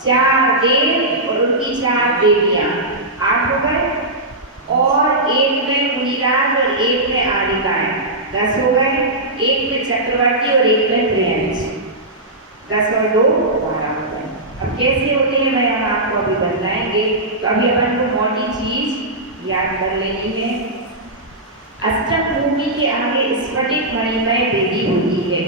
4 देव और उनकी 4 देवियां, 8 हो गए, और एक में मुनिराज और एक में आदिकाएं, 10 हो गए, एक में चक्रवर्ती और एक में प्रियंश, 10 और 2 12 हो गए। अब कैसे होते हैं मैं आपको अभी बताएंगे। तो अभी अपन को मोटी चीज याद कर लेनी है। अष्टम भूमि के आगे स्फटिक मणिमय वेदी होती है।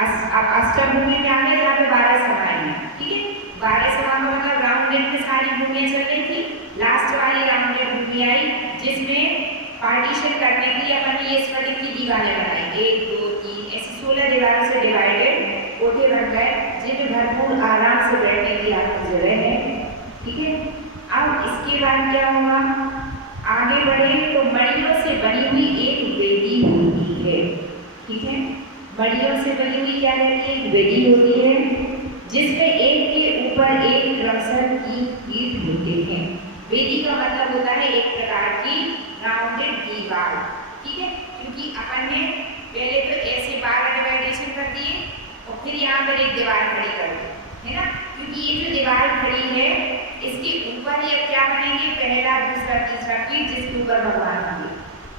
अष्टम भूमि में आगे जहाँ पे 12 सभाएं हैं, ठीक है। 12 सभा का मतलब राउंडेड में सारी भूमियां चल रही थी। लास्ट वाली राउंडेड भूमि आई जिसमें पार्टीशन करने के लिए अपन ये स्फटिक दीवारें बनाई, 1 2 3 ऐसी 16 दीवारों से डिवाइडेड कोठे बन गए जिनमें भरपूर आराम से बैठने की आपको जगह है। ठीक है, अब इसके बाद क्या होगा, आगे बढ़े तो मड़ियों से बनी हुई एक वेदी होती है। ठीक है, मड़ियों से बनी हुई क्या रहती है, एक वेदी होती है जिसमें एक के ऊपर एक क्रमशः 3 पीठ होते हैं। वेदी का मतलब होता है एक प्रकार की राउंडेड दीवार। ठीक है, क्योंकि अपन ने पहले तो ऐसे 12 डिवाइडेशन कर दिए और फिर यहाँ पर एक दीवार खड़ी कर दी, है ना, क्योंकि ये जो दीवार खड़ी है इसके ऊपर ये क्या बनेंगे, पहला दूसरा तीसरा पीठ जिसके ऊपर भगवान होंगे।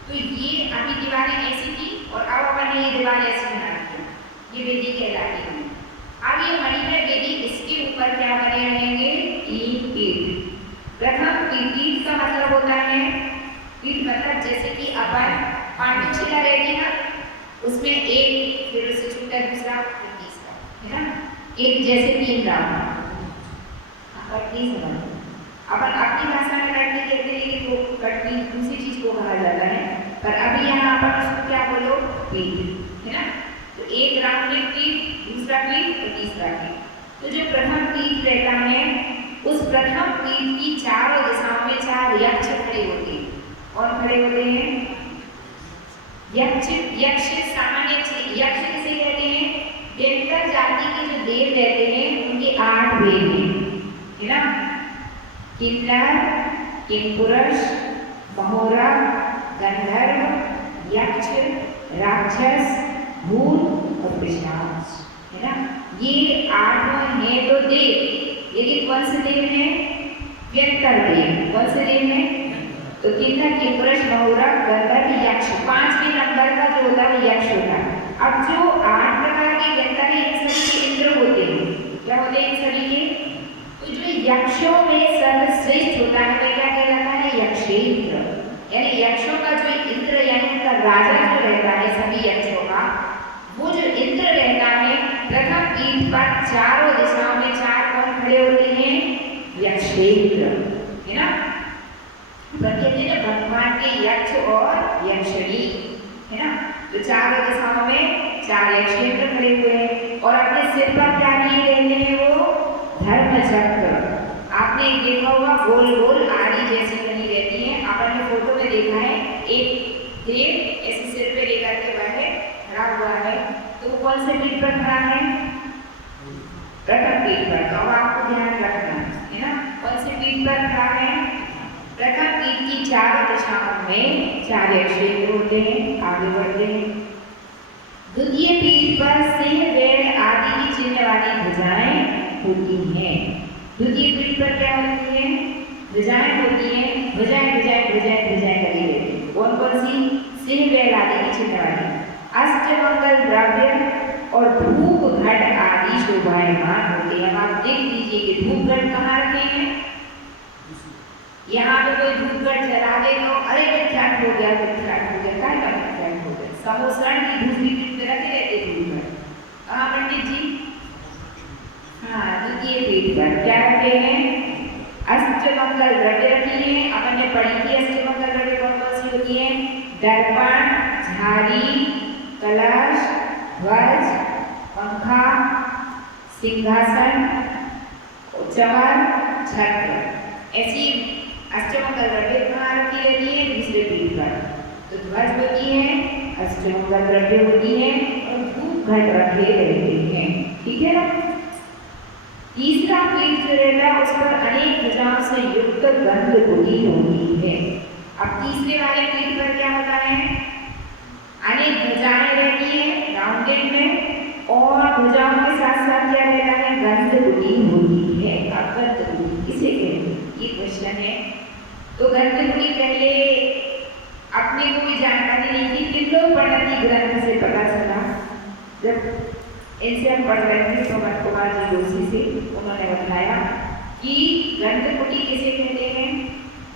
तो ये अभी दीवारें ऐसी थी और अब अपन ने ये दीवार ऐसी बना दी, ये वेदी कहलाती है। अब ये मणिमय वेदी, इसके ऊपर क्या बने रहेंगे, 3 पीठ। प्रथम पीठ का मतलब होता है, पीठ मतलब जैसे कि अपन पांडुशिला रहती है उसमें एक, फिर उससे छोटा दूसरा, फिर तीसरा, है ना, एक जैसे 3 राउंड। अपन अपनी भाषा में कटनी कहते हैं कि वो कटनी दूसरी चीज को कहा जाता है, पर अभी यहाँ अपन उसको क्या बोलो, पीठ, है ना। तो एक राउंडेड पीठ, दूसरा पीठ और तीसरा पीठ। तो जो प्रथम पीठ रहता है उस प्रथम पीठ की चारों दिशाओं में 4 यक्ष खड़े होते हैं। और खड़े होते हैं यक्ष, यक्ष सामान्य यक्ष किसे कहते हैं, व्यंतर जाति के जो देव रहते हैं उनके 8 भेद हैं, है ना, किन्नर, किंपुरुष, महोरा, गंधर्व, यक्ष, राक्षस, भूत और पिशाच, है ना। ये 8 हैं तो देव, लेकिन कौन से देव हैं, व्यंतर देव। कौन से देव हैं, तो किन्नर, किंपुरुष, महोरा, गंधर्व, यक्ष। 5वें नंबर का जो होता है यक्ष होता है। अब जो 8 प्रकार के व्यंतर हैं इन सभी के इंद्र होते हैं। क्या होते हैं इन सभी के, तो जो यक्षों में सर्वश्रेष्ठ होता है वह क्या कहलाता है, यक्षेंद्र। यानी यक्षों का जो इंद्र यानी उनका राजा जो रहता है सभी यक्षों का, वो जो इंद्र रहता है प्रथम पीठ पर चारों दिशाओं में 4 कौन खड़े होते हैं, यक्षेंद्र, है ना। कहते हैं भगवान के यक्ष और यक्षिणी, है ना। तो चारों दिशाओं में 4 यक्षेंद्र खड़े हुए हैं और अपने सिर पर क्या लिए रहते हैं, वो धर्म चक्र। आपने देखा होगा गोल गोल आड़ी जैसी बनी रहती है, आपने फोटो में देखा है, एक देव ऐसे सिर पे लेकर के बैठे खड़ा हुआ है, तो वो कौन से पीठ पर खड़ा है, प्रथम पीठ पर। तो अब आपको ध्यान रखना है ना, कौन से पीठ पर खड़ा है, प्रथम पीठ की चारों दिशाओं में 4 यक्षेंद्र होते हैं। आगे बढ़ते हैं, द्वितीय पीठ पर सिंह, बैल आदि की चिन्ह वाली ध्वजाएं होती हैं। द्वितीय पीठ पर क्या होती है, ध्वजाएं होती हैं, ध्वजाएं ध्वजाएं ध्वजाएं ध्वजाएं लगी रहती है। कौन कौन सी, सिंह, बैल आदि की चिन्ह वाली। अष्टमंगल द्रव्य और धूप घट आदि शोभायमान होते हैं। अब आप देख लीजिए कि धूप घट कहाँ रखे हैं, यहाँ पे कोई धूप घट जला दे तो अरे विख्यात हो गया, विख्यात हो गया, क्या विख्यात हो गया, समोसरण की दूसरी पीठ पे रखे रहते धूप घट। कहाँ पंडित जी, हाँ द्वितीय पीठ पर क्या रखे हैं, अष्टमंगल द्रव्य रखी है। अपन ने पढ़ी थी अष्टमंगल द्रव्य कौन कौन सी होती है, दर्पण, झाड़ी, कलश, ध्वज, पंखा, सिंहासन, चमर, छत्र। ऐसी अष्टमंगल द्रव्य कहाँ रखी रहती है, दूसरे पीठ पर। तो ध्वज होती है, अष्टमंगल द्रव्य होती है और धूप घट रखे रहते हैं। ठीक है ना। तीसरा पीठ जो रहता है उस पर अनेक ध्वजाओं से युक्त गंध गुड़ी होती है। अब तीसरे वाले पीठ पर क्या होता है, अनेक ध्वजाएं रहती है राउंडेड में और ध्वजाओं के साथ साथ क्या रहता है, गंध गुड़ी होती है। अब गंध गुड़ी किसे कहते हैं, ये क्वेश्चन है। तो गंध गुड़ी पहले अपने को भी जानकारी नहीं थी, तिल्लोक प्रणति ग्रंथ से पता चला। जब इनसे हम पढ़ रहे थे सोमन कुमार जी जोशी से, उन्होंने बताया कि गंध गुड़ी किसे कहते हैं,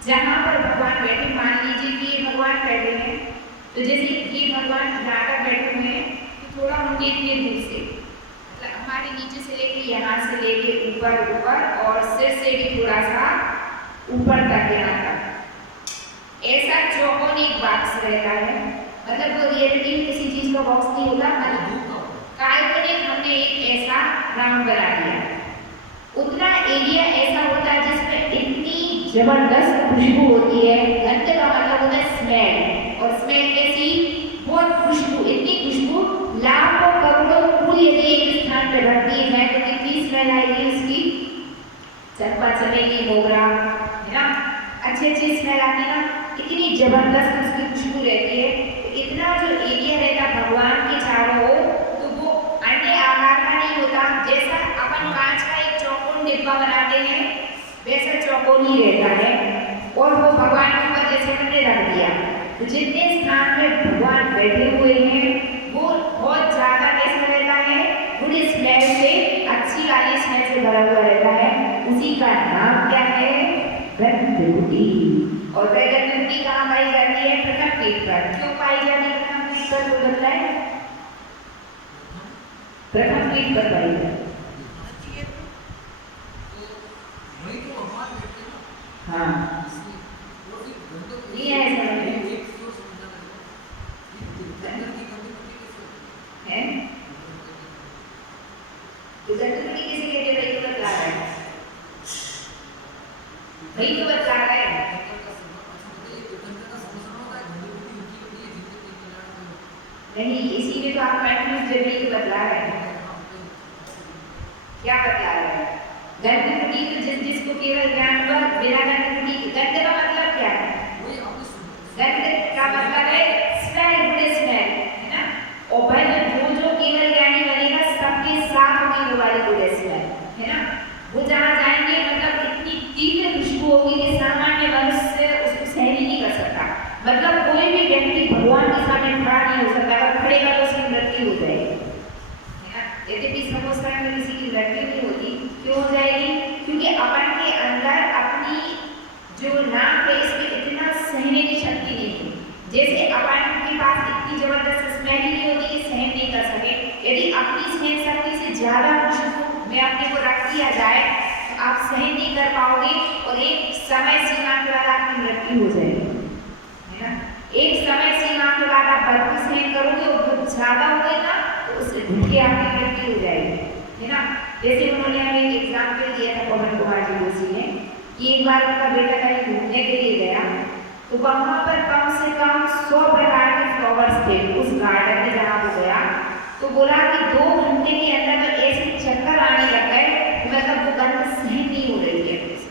जहाँ पर भगवान बैठे, मान लीजिए कि ये भगवान बैठे हैं, तो जैसे ये भगवान जाकर बैठे हुए हैं तो थोड़ा उनके इतने दूर से, मतलब हमारे नीचे से लेके यहाँ से लेके ऊपर ऊपर और सिर से भी थोड़ा सा ऊपर तक यहाँ तक, ऐसा चौकोन एक बॉक्स रहता है। मतलब वो रियलिटी में किसी चीज का बॉक्स नहीं होता, मतलब धूप का होता काल्पनिक हमने एक ऐसा राउंड बना दिया। उतना एरिया ऐसा होता है जिसमें इतनी जबरदस्त खुशबू होती है। गंध का मतलब होता है स्मेल, और स्मेल कैसी, बहुत खुशबू, इतनी खुशबू लाखों करोड़ों फूल यदि एक स्थान पर रख दिए जाए तो कितनी स्मेल आएगी उसकी। चंपा, चमेली, मोगरा, है ना, अच्छी अच्छी स्मेल आती है ना, इतनी जबरदस्त उसकी खुशबू रहती है। तो इतना जो एरिया रहता भगवान के चारों ओर, तो वो अन्य आकार का नहीं होता। जैसा अपन कांच का एक चौकोन डिब्बा बनाते हैं वैसा चौकोन ही रहता है, और वो भगवान के ऊपर जैसे हमने रख दिया, तो जितने स्थान में भगवान बैठे हुए हैं वो बहुत ज्यादा कैसा रहता है, गुड स्मेल से, अच्छी वाली स्मेल से भरा हुआ रहता है। उसी का नाम क्या है, गंधकुटी। और वह गंधकुटी कहाँ पाई जाती है, प्रथम पीठ पर। क्यों पाई जाती है प्रथम पीठ पर, वो बताए, प्रथम पीठ पर पाई जाती है। वही तो भगवान बैठते हैं ना। हाँ, इसलिए वो फिर गंध नहीं है ऐसा नहीं। एक क्यों समझना लगेगा कि गंध की गंधकुटी कैसे होती है, तो गंधकुटी किसे कहते हैं, भाई तो बतला रहा है, भाई तो बतला रहा है। नहीं, इसी में तो आप कंफ्यूज जल्दी तो बतला रहे हैं। क्या बतला रहे हैं, गंधकुटी तो जिसको केवल ज्ञान हुआ, बिना गंधकुटी, गंध का मतलब क्या है, गंध का मतलब है स्मेल, गुड स्मेल, है ना। और भाई जो केवल ज्ञानी बनेगा सबके साथ होगी वो वाली गुड स्मेल, है ना। वो जहाँ जाएंगे मतलब इतनी तीव्र खुशबू होगी कि सामान्य मनुष्य उसको सहन ही नहीं कर सकता। मतलब कोई भी व्यक्ति भगवान के सामने खड़ा नहीं हो सकता, अगर खड़ेगा तो उसकी मृत्यु हो जाएगी, है ना। यद्यपि समोसा में किसी की मृत्यु नहीं होती, क्यों हो जाएगी, क्योंकि अपन के अंदर अपनी जो नाक है इसमें इतना सहने की शक्ति नहीं है। जैसे अपन के पास इतनी जबरदस्त स्मेल ही नहीं होती कि सहन नहीं कर सके, यदि अपनी सहन शक्ति से ज्यादा खुशबू में अपने को रख दिया जाए तो आप सहन नहीं कर पाओगे, और एक समय सीमा के बाद आपकी मृत्यु हो जाएगी, है ना। एक समय सीमा के बाद आप भरपूर सहन करोगे और बहुत ज्यादा हो गई ना तो उससे भूखे आपकी मृत्यु हो जाएगी, है ना। जैसे उन्होंने हमें एक एग्जाम्पल दिया था पवन कुमार जी जोशी ने, कि एक बार उनका बेटा कहीं घूमने के लिए गया तो वहां पर कम से कम 100 प्रकार के फ्लावर्स थे उस गार्डन में जहाँ वो गया। तो बोला कि 2 घंटे के अंदर तो ऐसे चक्कर आने लग गए, मतलब वो गंध सहन नहीं हो रही थी अपने से।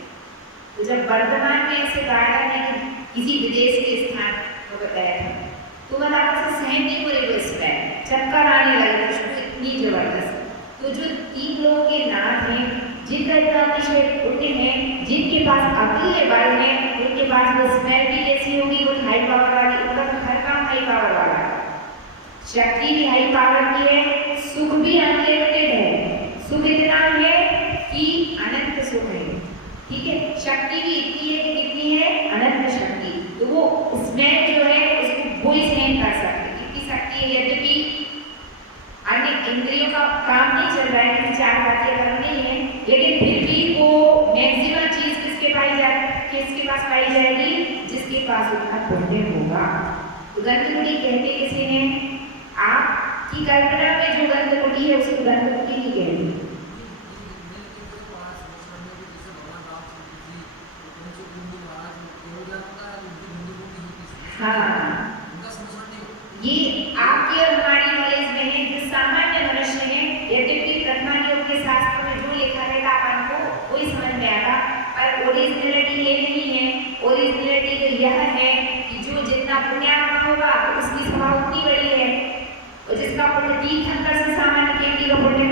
तो जब वर्तमान में ऐसे गार्डन में किसी विदेश के स्थान को बताया था तो मतलब आपसे सहन नहीं हो रही, वो इसमें चक्कर आने लगे, खुशबू इतनी जबरदस्त। तो जो 3 लोगों के नाथ हैं, जिनका इतना अतिशय पुण्य है, जिनके पास अकेले बल है, उनके पास वो स्मेल भी कैसी होगी, वो हाई पावर वाली, उनका हर काम हाई पावर वाला, शक्ति भी हाई पावर की है, सुख भी अनलिमिटेड है। सुख इतना है कि अनंत सुख है, ठीक है। शक्ति भी इतनी है कि कितनी है, अनंत शक्ति। तो वो स्मेल जो है उसको वो ही सहन कर सकते, इतनी शक्ति है। यद्यपि अन्य इंद्रियों का काम नहीं चल रहा है क्योंकि 4 बातें करनी है, लेकिन फिर भी वो मैक्सिमम चीज किसके पास पाई जाएगी, जिसके पास उतना पुण्य होगा। तो गंधकुटी कहते किसे हैं, आपकी कल्पना में जो गंधकुटी है उसको गंधकुटी नहीं कहते। हाँ, ये आपकी और हमारी नॉलेज में है, जो सामान्य मनुष्य है, यद्यपि प्रथमायोग के शास्त्र में जो लिखा रहेगा अपन को वही समझ में आएगा, पर ओरिजिनलिटी ये नहीं है। ओरिजिनलिटी तो यह है कि जो जितना पुण्यात्मा होगा उसकी सभा उतनी बड़ी है, और जिसका पुण्य तीर्थंकर से सामान्य व्यक्ति का पुण्य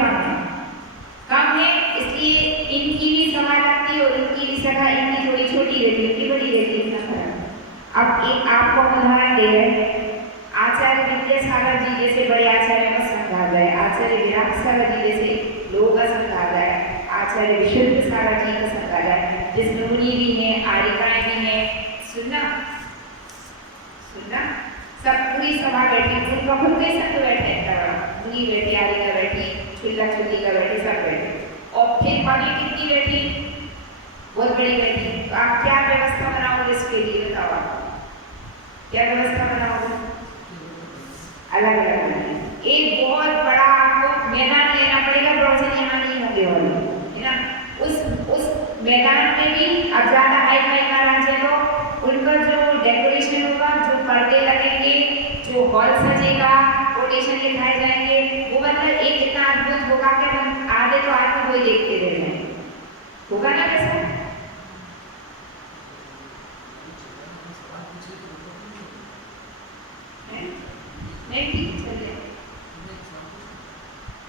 कम है, इसलिए इनकी भी सभा लगती है और इनकी भी सभा, इनकी थोड़ी छोटी रहती है, इनकी बड़ी रहती है, इतना फर्क। अब एक आपको उदाहरण दे रहे हैं, आचार्य विद्यासागर जी जैसे बड़े आचार्य का संग आ जाए, आचार्य विराट सागर जी जैसे लोगों का संग आ जाए, आचार्य विशुद्ध सागर जी का संग आ जाए, जिसमें मुनि भी हैं, आरिकाएं भी हैं, सुनना सब पूरी सभा बैठी, उनका खुद के संग बैठे, मुनि बैठी, आरिका बैठी, छुल्ला छुल्लिका बैठी, सब बैठे, और फिर बड़ी कितनी बैठी, बहुत बड़ी बैठी। तो आप क्या व्यवस्था बनाओगे इसके लिए, बताओ आप क्या व्यवस्था बनाओगे? अलग अलग बनाए। एक बहुत बड़ा आपको मैदान लेना पड़ेगा, प्रोसेस यहाँ नहीं होंगे वाले, है ना। उस मैदान में भी अब ज़्यादा हाई फाई महाराज है तो उनका जो डेकोरेशन होगा, जो पर्दे लगेंगे, जो हॉल सजेगा, कोटेशन दिखाए जाएंगे, वो मतलब एक इतना अद्भुत होगा कि हम आधे तो आदमी वही देखते रह जाएंगे। होगा ना वैसा? नहीं ठीक चलिए,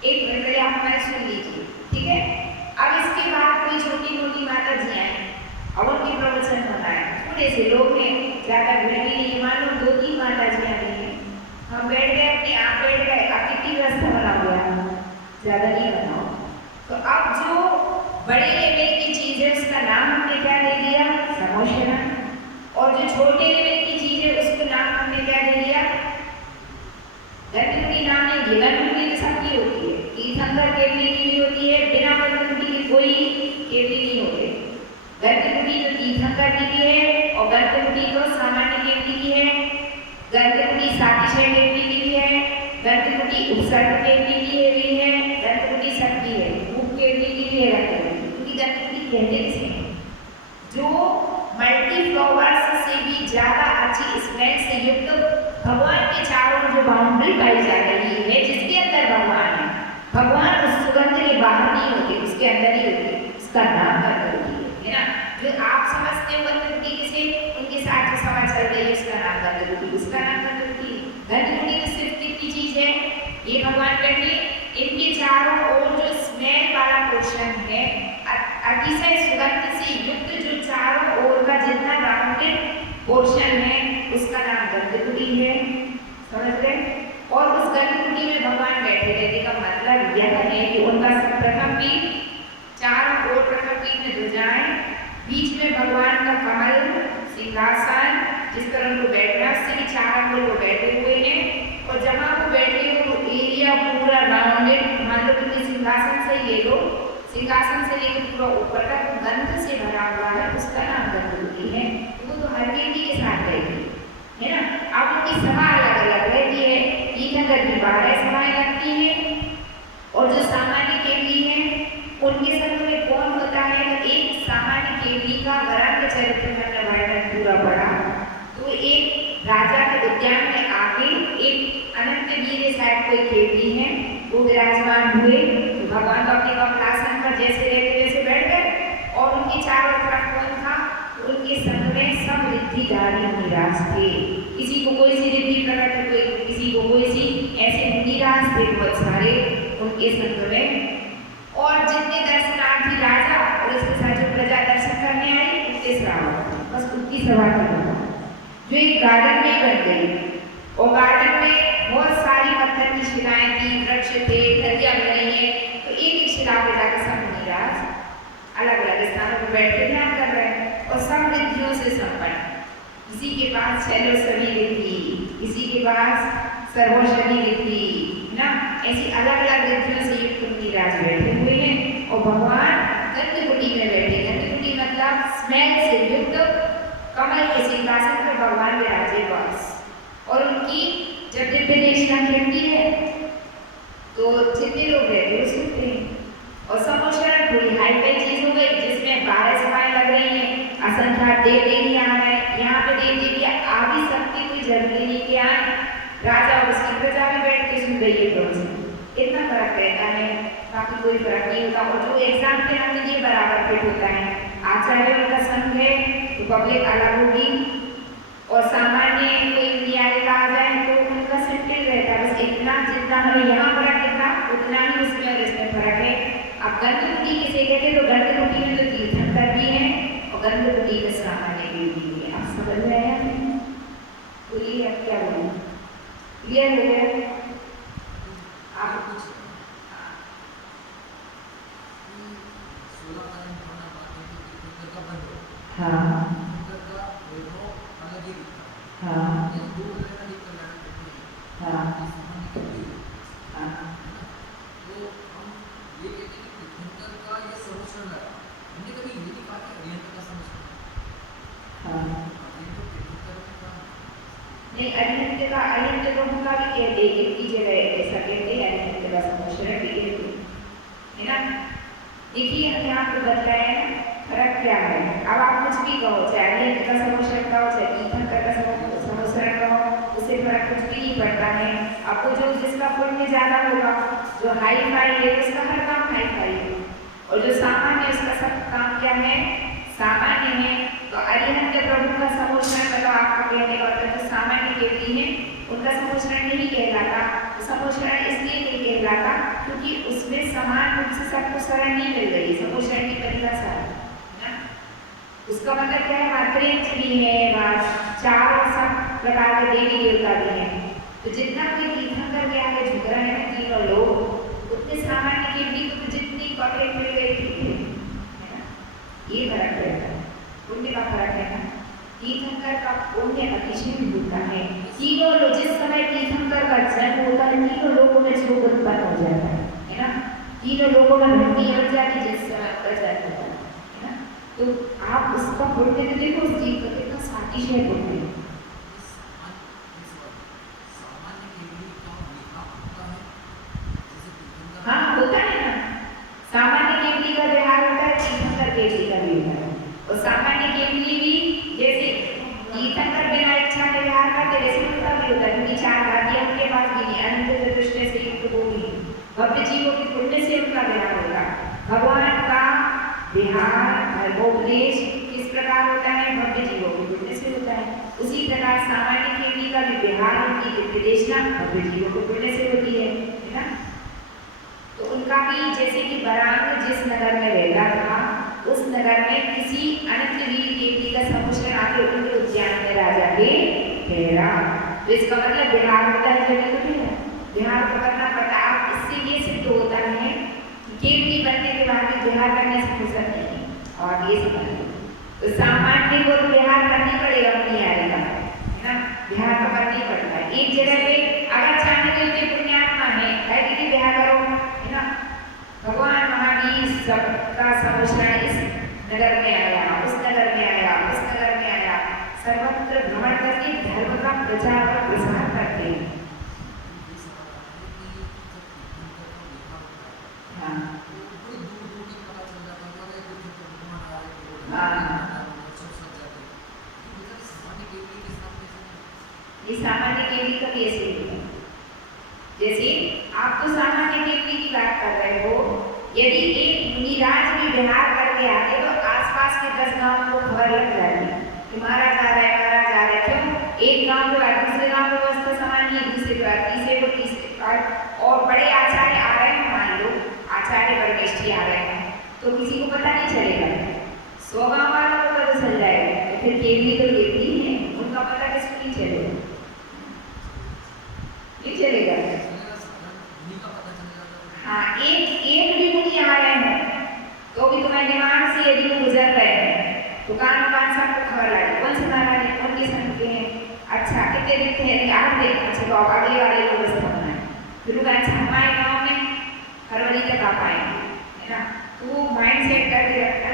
एक मिनट पहले आप हमारे सुन लीजिए, ठीक है। अब इसके बाद कोई छोटी मोटी माता जी आए और उनके प्रवचन बताए, थोड़े से लोग हैं, ज़्यादा भीड़ भी नहीं, मान लो 2-3 माता जी आ रही हैं, हम बैठ गए अपने आप बैठ गए, अब कितनी व्यवस्था बना हुआ, ज़्यादा नहीं बनाओ। तो अब जो बड़े लेवल की चीज़ है उसका नाम हमने क्या दे दिया, समोशना, और जो छोटे लेवल की चीज़ है उसको नाम हमने क्या दे दिया, गंधकुटी। नाम नहीं, ये गंधकुटी सबकी होती है, तीर्थंकर केवली की भी होती है, बिना गंधकुटी के कोई केवली नहीं होते। गंधकुटी तो तीर्थंकर की भी है और गंधकुटी तो सामान्य केवली की है, गंधकुटी सातिशय केवली की भी है, गंधकुटी उपसर्ग केवली की भी है, गंधकुटी सबकी है, रूप केवली की भी है गंधकुटी। क्योंकि गंधकुटी कहते किसे हैं? जो मल्टी फ्लावर्स से भी ज़्यादा अच्छी स्मेल से युक्त भगवान के चारों जो बाउंड्री पाई जा रही है, जिसके अंदर भगवान है, भगवान उस सुगंध के बाहर नहीं होते, उसके अंदर ही होते, उसका नाम गंधकुटी है ना। जो आप समझते हो गंधकुटी किसे, उनके साथ जो सभा चल रही है उसका नाम गंधकुटी, उसका नाम गंधकुटी। गंधकुटी तो सिर्फ कितनी चीज है, ये भगवान बैठे, इनके चारों ओर जो स्मेल वाला पोर्शन है, अतिशय सुगंध से युक्त जो चारों ओर का जितना राउंडेड पोर्शन है उसका नाम गंधकुटी है, समझ गए। और उस गंधकुटी में भगवान बैठे रहने का मतलब यह है कि उनका प्रथम पीठ, चारों ओर प्रथम पीठ में ध्वजाएं, बीच में भगवान का कमल सिंहासन, जिस पर उनको बैठना, उससे भी चारों ओर वो बैठे हुए हैं, और जहाँ वो बैठे हुए वो एरिया पूरा राउंडेड, मान लो कि सिंहासन से ले लो, सिंहासन से लेकर पूरा ऊपर तक गंध से भरा हुआ है, उसका नाम गंधकुटी है। वो तो हर केवली के साथ रहेगी, है ना। अब उनकी सभा अलग अलग रहती है, तीर्थंकर की 12 सभाएं लगती हैं, और जो सामान्य केवली हैं उनके संग में कौन होता है, तो एक सामान्य केवली का वरांग चरित्र में हमने वर्णन पूरा पढ़ा। तो एक राजा के उद्यान में आके एक अनंत वीर साहब कोई केवली है, वो विराजमान हुए, तो भगवान तो अपने कमलासन पर जैसे रहते वैसे बैठ गए, और उनके चारों तरफ कौन था, उनके संग में सब रिद्धिधारी मुनिराज थे। किसी को कोई सी रिद्धि प्रकट हुई, किसी को कोई सी, ऐसे मुनिराज थे बहुत सारे उनके संग में। और जितने दर्शनार्थी राजा और उसके साथ जो प्रजा दर्शन करने आई, उनके श्रावक, बस उनकी सभा की जो एक गार्डन में बन गई, और गार्डन में बहुत सारी पत्थर की शिलाएं थी, वृक्ष थे, नदियाँ बनी है, तो एक एक शिला पे जाकर सब मुनिराज अलग अलग स्थानों पर बैठ के ध्यान कर रहे हैं, और सब रिद्धियों से संपन्न। किसी के पास शैलोत्सवी रिद्धि, किसी के पास सर्वोषधी रिद्धि, ना, ऐसी अलग अलग रिद्धियों से युक्त मुनिराज बैठे हुए हैं, और भगवान गंधकुटी में बैठे। गंधकुटी मतलब स्मेल से युक्त कमल के सिंहासन पर भगवान विराजे बस, और उनकी जब दिव्यदेशना खेलती है तो जितने लोग रहते हैं सुनते हैं। और समोशरण पूरी हाई फाई चीज हो गई, जिसमें 12 सभाएं लग रही हैं, असंख्यात देव देवी आ रहे हैं, यहाँ पे देव देवी आ भी सकते, कोई जरूरी नहीं कि आए, राजा और उसकी प्रजा भी बैठ के सुन रही है प्रवचन। इतना फर्क रहता है, बाकी कोई फर्क नहीं होता। और जो एग्जाम के नाम ये बराबर फिट होता है, आचार्यों का संघ है तो पब्लिक अलग होगी, और सामान्य कोई न्यायालय आ जाए तो उनका सिंपल रहता है, बस इतना जितना हमें यहाँ फर्क इतना उतना ही उसमें और इसमें फर्क है। अब गंधकुटी किसे कहते हैं, तो गंधकुटी में तो तीर्थंकर भी हैं और गंधकुटी के सामान्य भी है। आप समझ रहे हैं? तो ये अब क्या बोलूँ, क्लियर हो गया? आप कुछ हाँ हाँ हाँ नहीं, अरिहंत का अरिहंत प्रभु का भी कहते हैं, इनकी जगह ऐसा कहते हैं अरिहंत का समोषण भी कहते हैं, है ना। देखिए हम यहाँ पे बताया है फर्क क्या है। अब आप कुछ भी कहो, चाहे अरिहंत का समोषण कहो, चाहे तीर्थंकर का समोषण कहो, उससे फर्क कुछ भी नहीं पड़ता है। आपको जो जिसका पुण्य ज्यादा होगा, जो हाई फाई है उसका हर काम हाई फाई है, और जो सामान्य उसका सब काम क्या है, सामान्य है। तो अरिहंत प्रभु का समोषण मतलब आपका कहने का मतलब जो सामान्य केवली है उनका समोषण नहीं कहलाता। समोषण इसलिए नहीं कहलाता क्योंकि उसमें समान रूप से सबको शरण नहीं मिल रही। समोषण की परिभाषा है ना, उसका मतलब क्या है, मातृंजलि है, चार सब प्रकार के देवी देवता भी हैं। तो जितना कोई तीर्थंकर के आगे झुक रहे हैं तीनों लोग, उतने सामान्य केवली को जितनी पकड़े मिल गई थी, है ना। ये फर्क रहता है, पुण्य का फर्क है ना। तीर्थंकर का पुण्य अतिशय होता है। तीनों लोग जिस समय तीर्थंकर का जन्म होता है, तीनों लोगों में शोक उत्पन्न हो जाता है ना। तीनों लोगों में भक्ति बढ़ जाती है जिस समय उनका जन्म होता है ना। तो आप उसका पुण्य तो देखो, उस चीज का कितना सातिशय पुण्य है। हाँ होता है ना, सामान्य केवली का व्यवहार होता है, तीर्थंकर केवली का भी होता है। और सामान्य केवली भी जैसे तीर्थंकर बिना इच्छा के व्यवहार करते, वैसे उनका भी होता है, क्योंकि चार घाटियां उनके पास भी नहीं, अनंत दृष्टि से युक्त वो भी भव्य जीवों के पुण्य से उनका व्यवहार होगा। भगवान का विहार धर्मोपदेश किस प्रकार होता है, भव्य जीवों के पुण्य से होता है। उसी प्रकार सामान्य केवली का भी विहार, उनकी निर्देशना भव्य जीवों के पुण्य से होती है ना। तो उनका भी जैसे कि बरांग जिस नगर में रहता था, उस नगर में किसी अनंत वीर केवली का समोषण आके उनके उद्यान में राजा के ठहरा। तो इसका मतलब बिहार होता है, जगह तो नहीं है, बिहार को करना पड़ता। आप इससे ये सिद्ध होता है कि केवली बनने के बाद भी बिहार करने से फुर्सत नहीं, और ये समझ लो। तो सामान्य को तो बिहार करनी पड़ेगा, नहीं आएगा है ना, बिहार तो करना ही पड़ता है। एक जगह पे अगर चाहने तो इतने पुण्यात्मा है कि बिहार करो, है ना। भगवान महावीर सबका समोषण इस नगर में आया, उस नगर में आया, उस नगर में आया, सर्वत्र भ्रमण करके धर्म का प्रचार और प्रसार करते हैं। हाँ ये सामान्य केवली का भी ऐसे होता है। जैसे आप तो सामान्य केवली की बात कर रहे हो, यदि एक मुनिराज भी बिहार करके आते तो आसपास के 10 गांव को खबर लग जाती कि महाराज आ रहा है, महाराज आ रहे। क्यों? एक गांव के बाद दूसरे गांव में व्यवस्था सामान्य, दूसरे के बाद तीसरे को, तीसरे के बाद और बड़े आचार्य आ रहे हैं, मान लो आचार्य वरिष्ठ आ रहे हैं, तो किसी को पता नहीं चलेगा। 100 गांव वालों को पता चल जाएगा, तो फिर केवली तो केवली है, उनका पता किसको नहीं चलेगा, नहीं चलेगा। हाँ एक भी मुनि आ रहे हैं तो भी तुम्हारे दिमाग से यदि वो गुजर रहे हैं, दुकान सबको खबर लगे, कौन से महाराज है, कौन के संग के हैं, अच्छा कितने दिन थे, आप देख, अच्छा तो अगले वाले को व्यवस्था बनाए, फिर अच्छा हमारे गाँव में फरवरी तक आ पाएंगे, है ना। तो वो माइंड सेट करके रखना,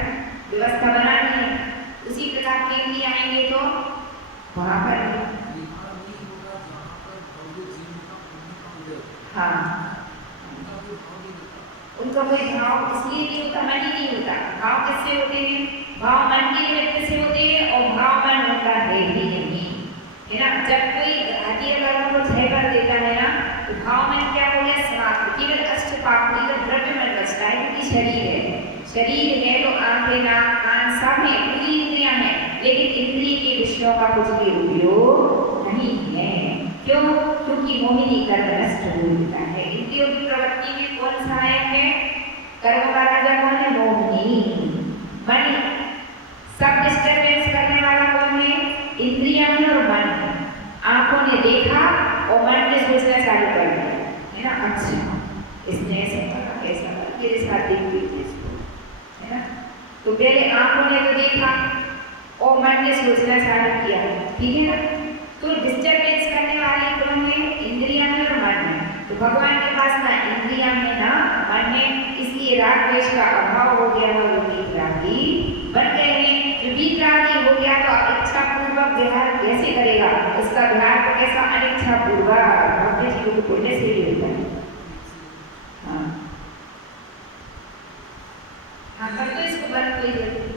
व्यवस्था बनानी है। उसी प्रकार के लिए आएंगे तो वहाँ पर हाँ उनका कोई भाव इसलिए नहीं होता, मन ही नहीं होता। भाव किससे होते हैं? भाव मन की निमित्त से होते हैं, और भाव मन होता है ही नहीं, है ना। जब कोई घातीय कर्म को क्षय कर देता है ना, तो भाव मन क्या हो गया, समाप्त। केवल अष्टपापी का द्रव्य मन बचता है, क्योंकि शरीर है तो आंखें, नाक, कान सब है, पूरी इंद्रियां हैं, लेकिन इंद्रिय के विषयों का कुछ भी उपयोग नहीं है। क्यों? क्योंकि मोहिनी कर्म नष्ट हो जाता है। इंद्रियों की प्रवृत्ति में कौन सहायक है? कर्म का राजा कौन है? मोहिनी मन। सब डिस्टर्बेंस करने वाला कौन है? इंद्रियां और मन। आंखों ने देखा और मन ने सोचना चालू कर दिया, है ना। अच्छा इसने ऐसा करा, ऐसा करा, मेरे साथ देखी इसको, है ना। तो पहले आंखों ने तो देखा और मन ने सोचना चालू किया, ठीक है ना। तो डिस्टर्बेंस करने वाले कौन है? इंद्रियां और मन है। तो भगवान के पास ना इंद्रियां है ना मन है, इसलिए राग द्वेष का अभाव हो गया, वो वीतरागी बन गए हैं। जो वीतरागी हो गया तो इच्छा पूर्वक व्यवहार कैसे करेगा, उसका व्यवहार कैसा अनिच्छा पूर्वक भव्य जीव को पुण्य से ही होता है। हाँ हाँ, करते इसको बंद कर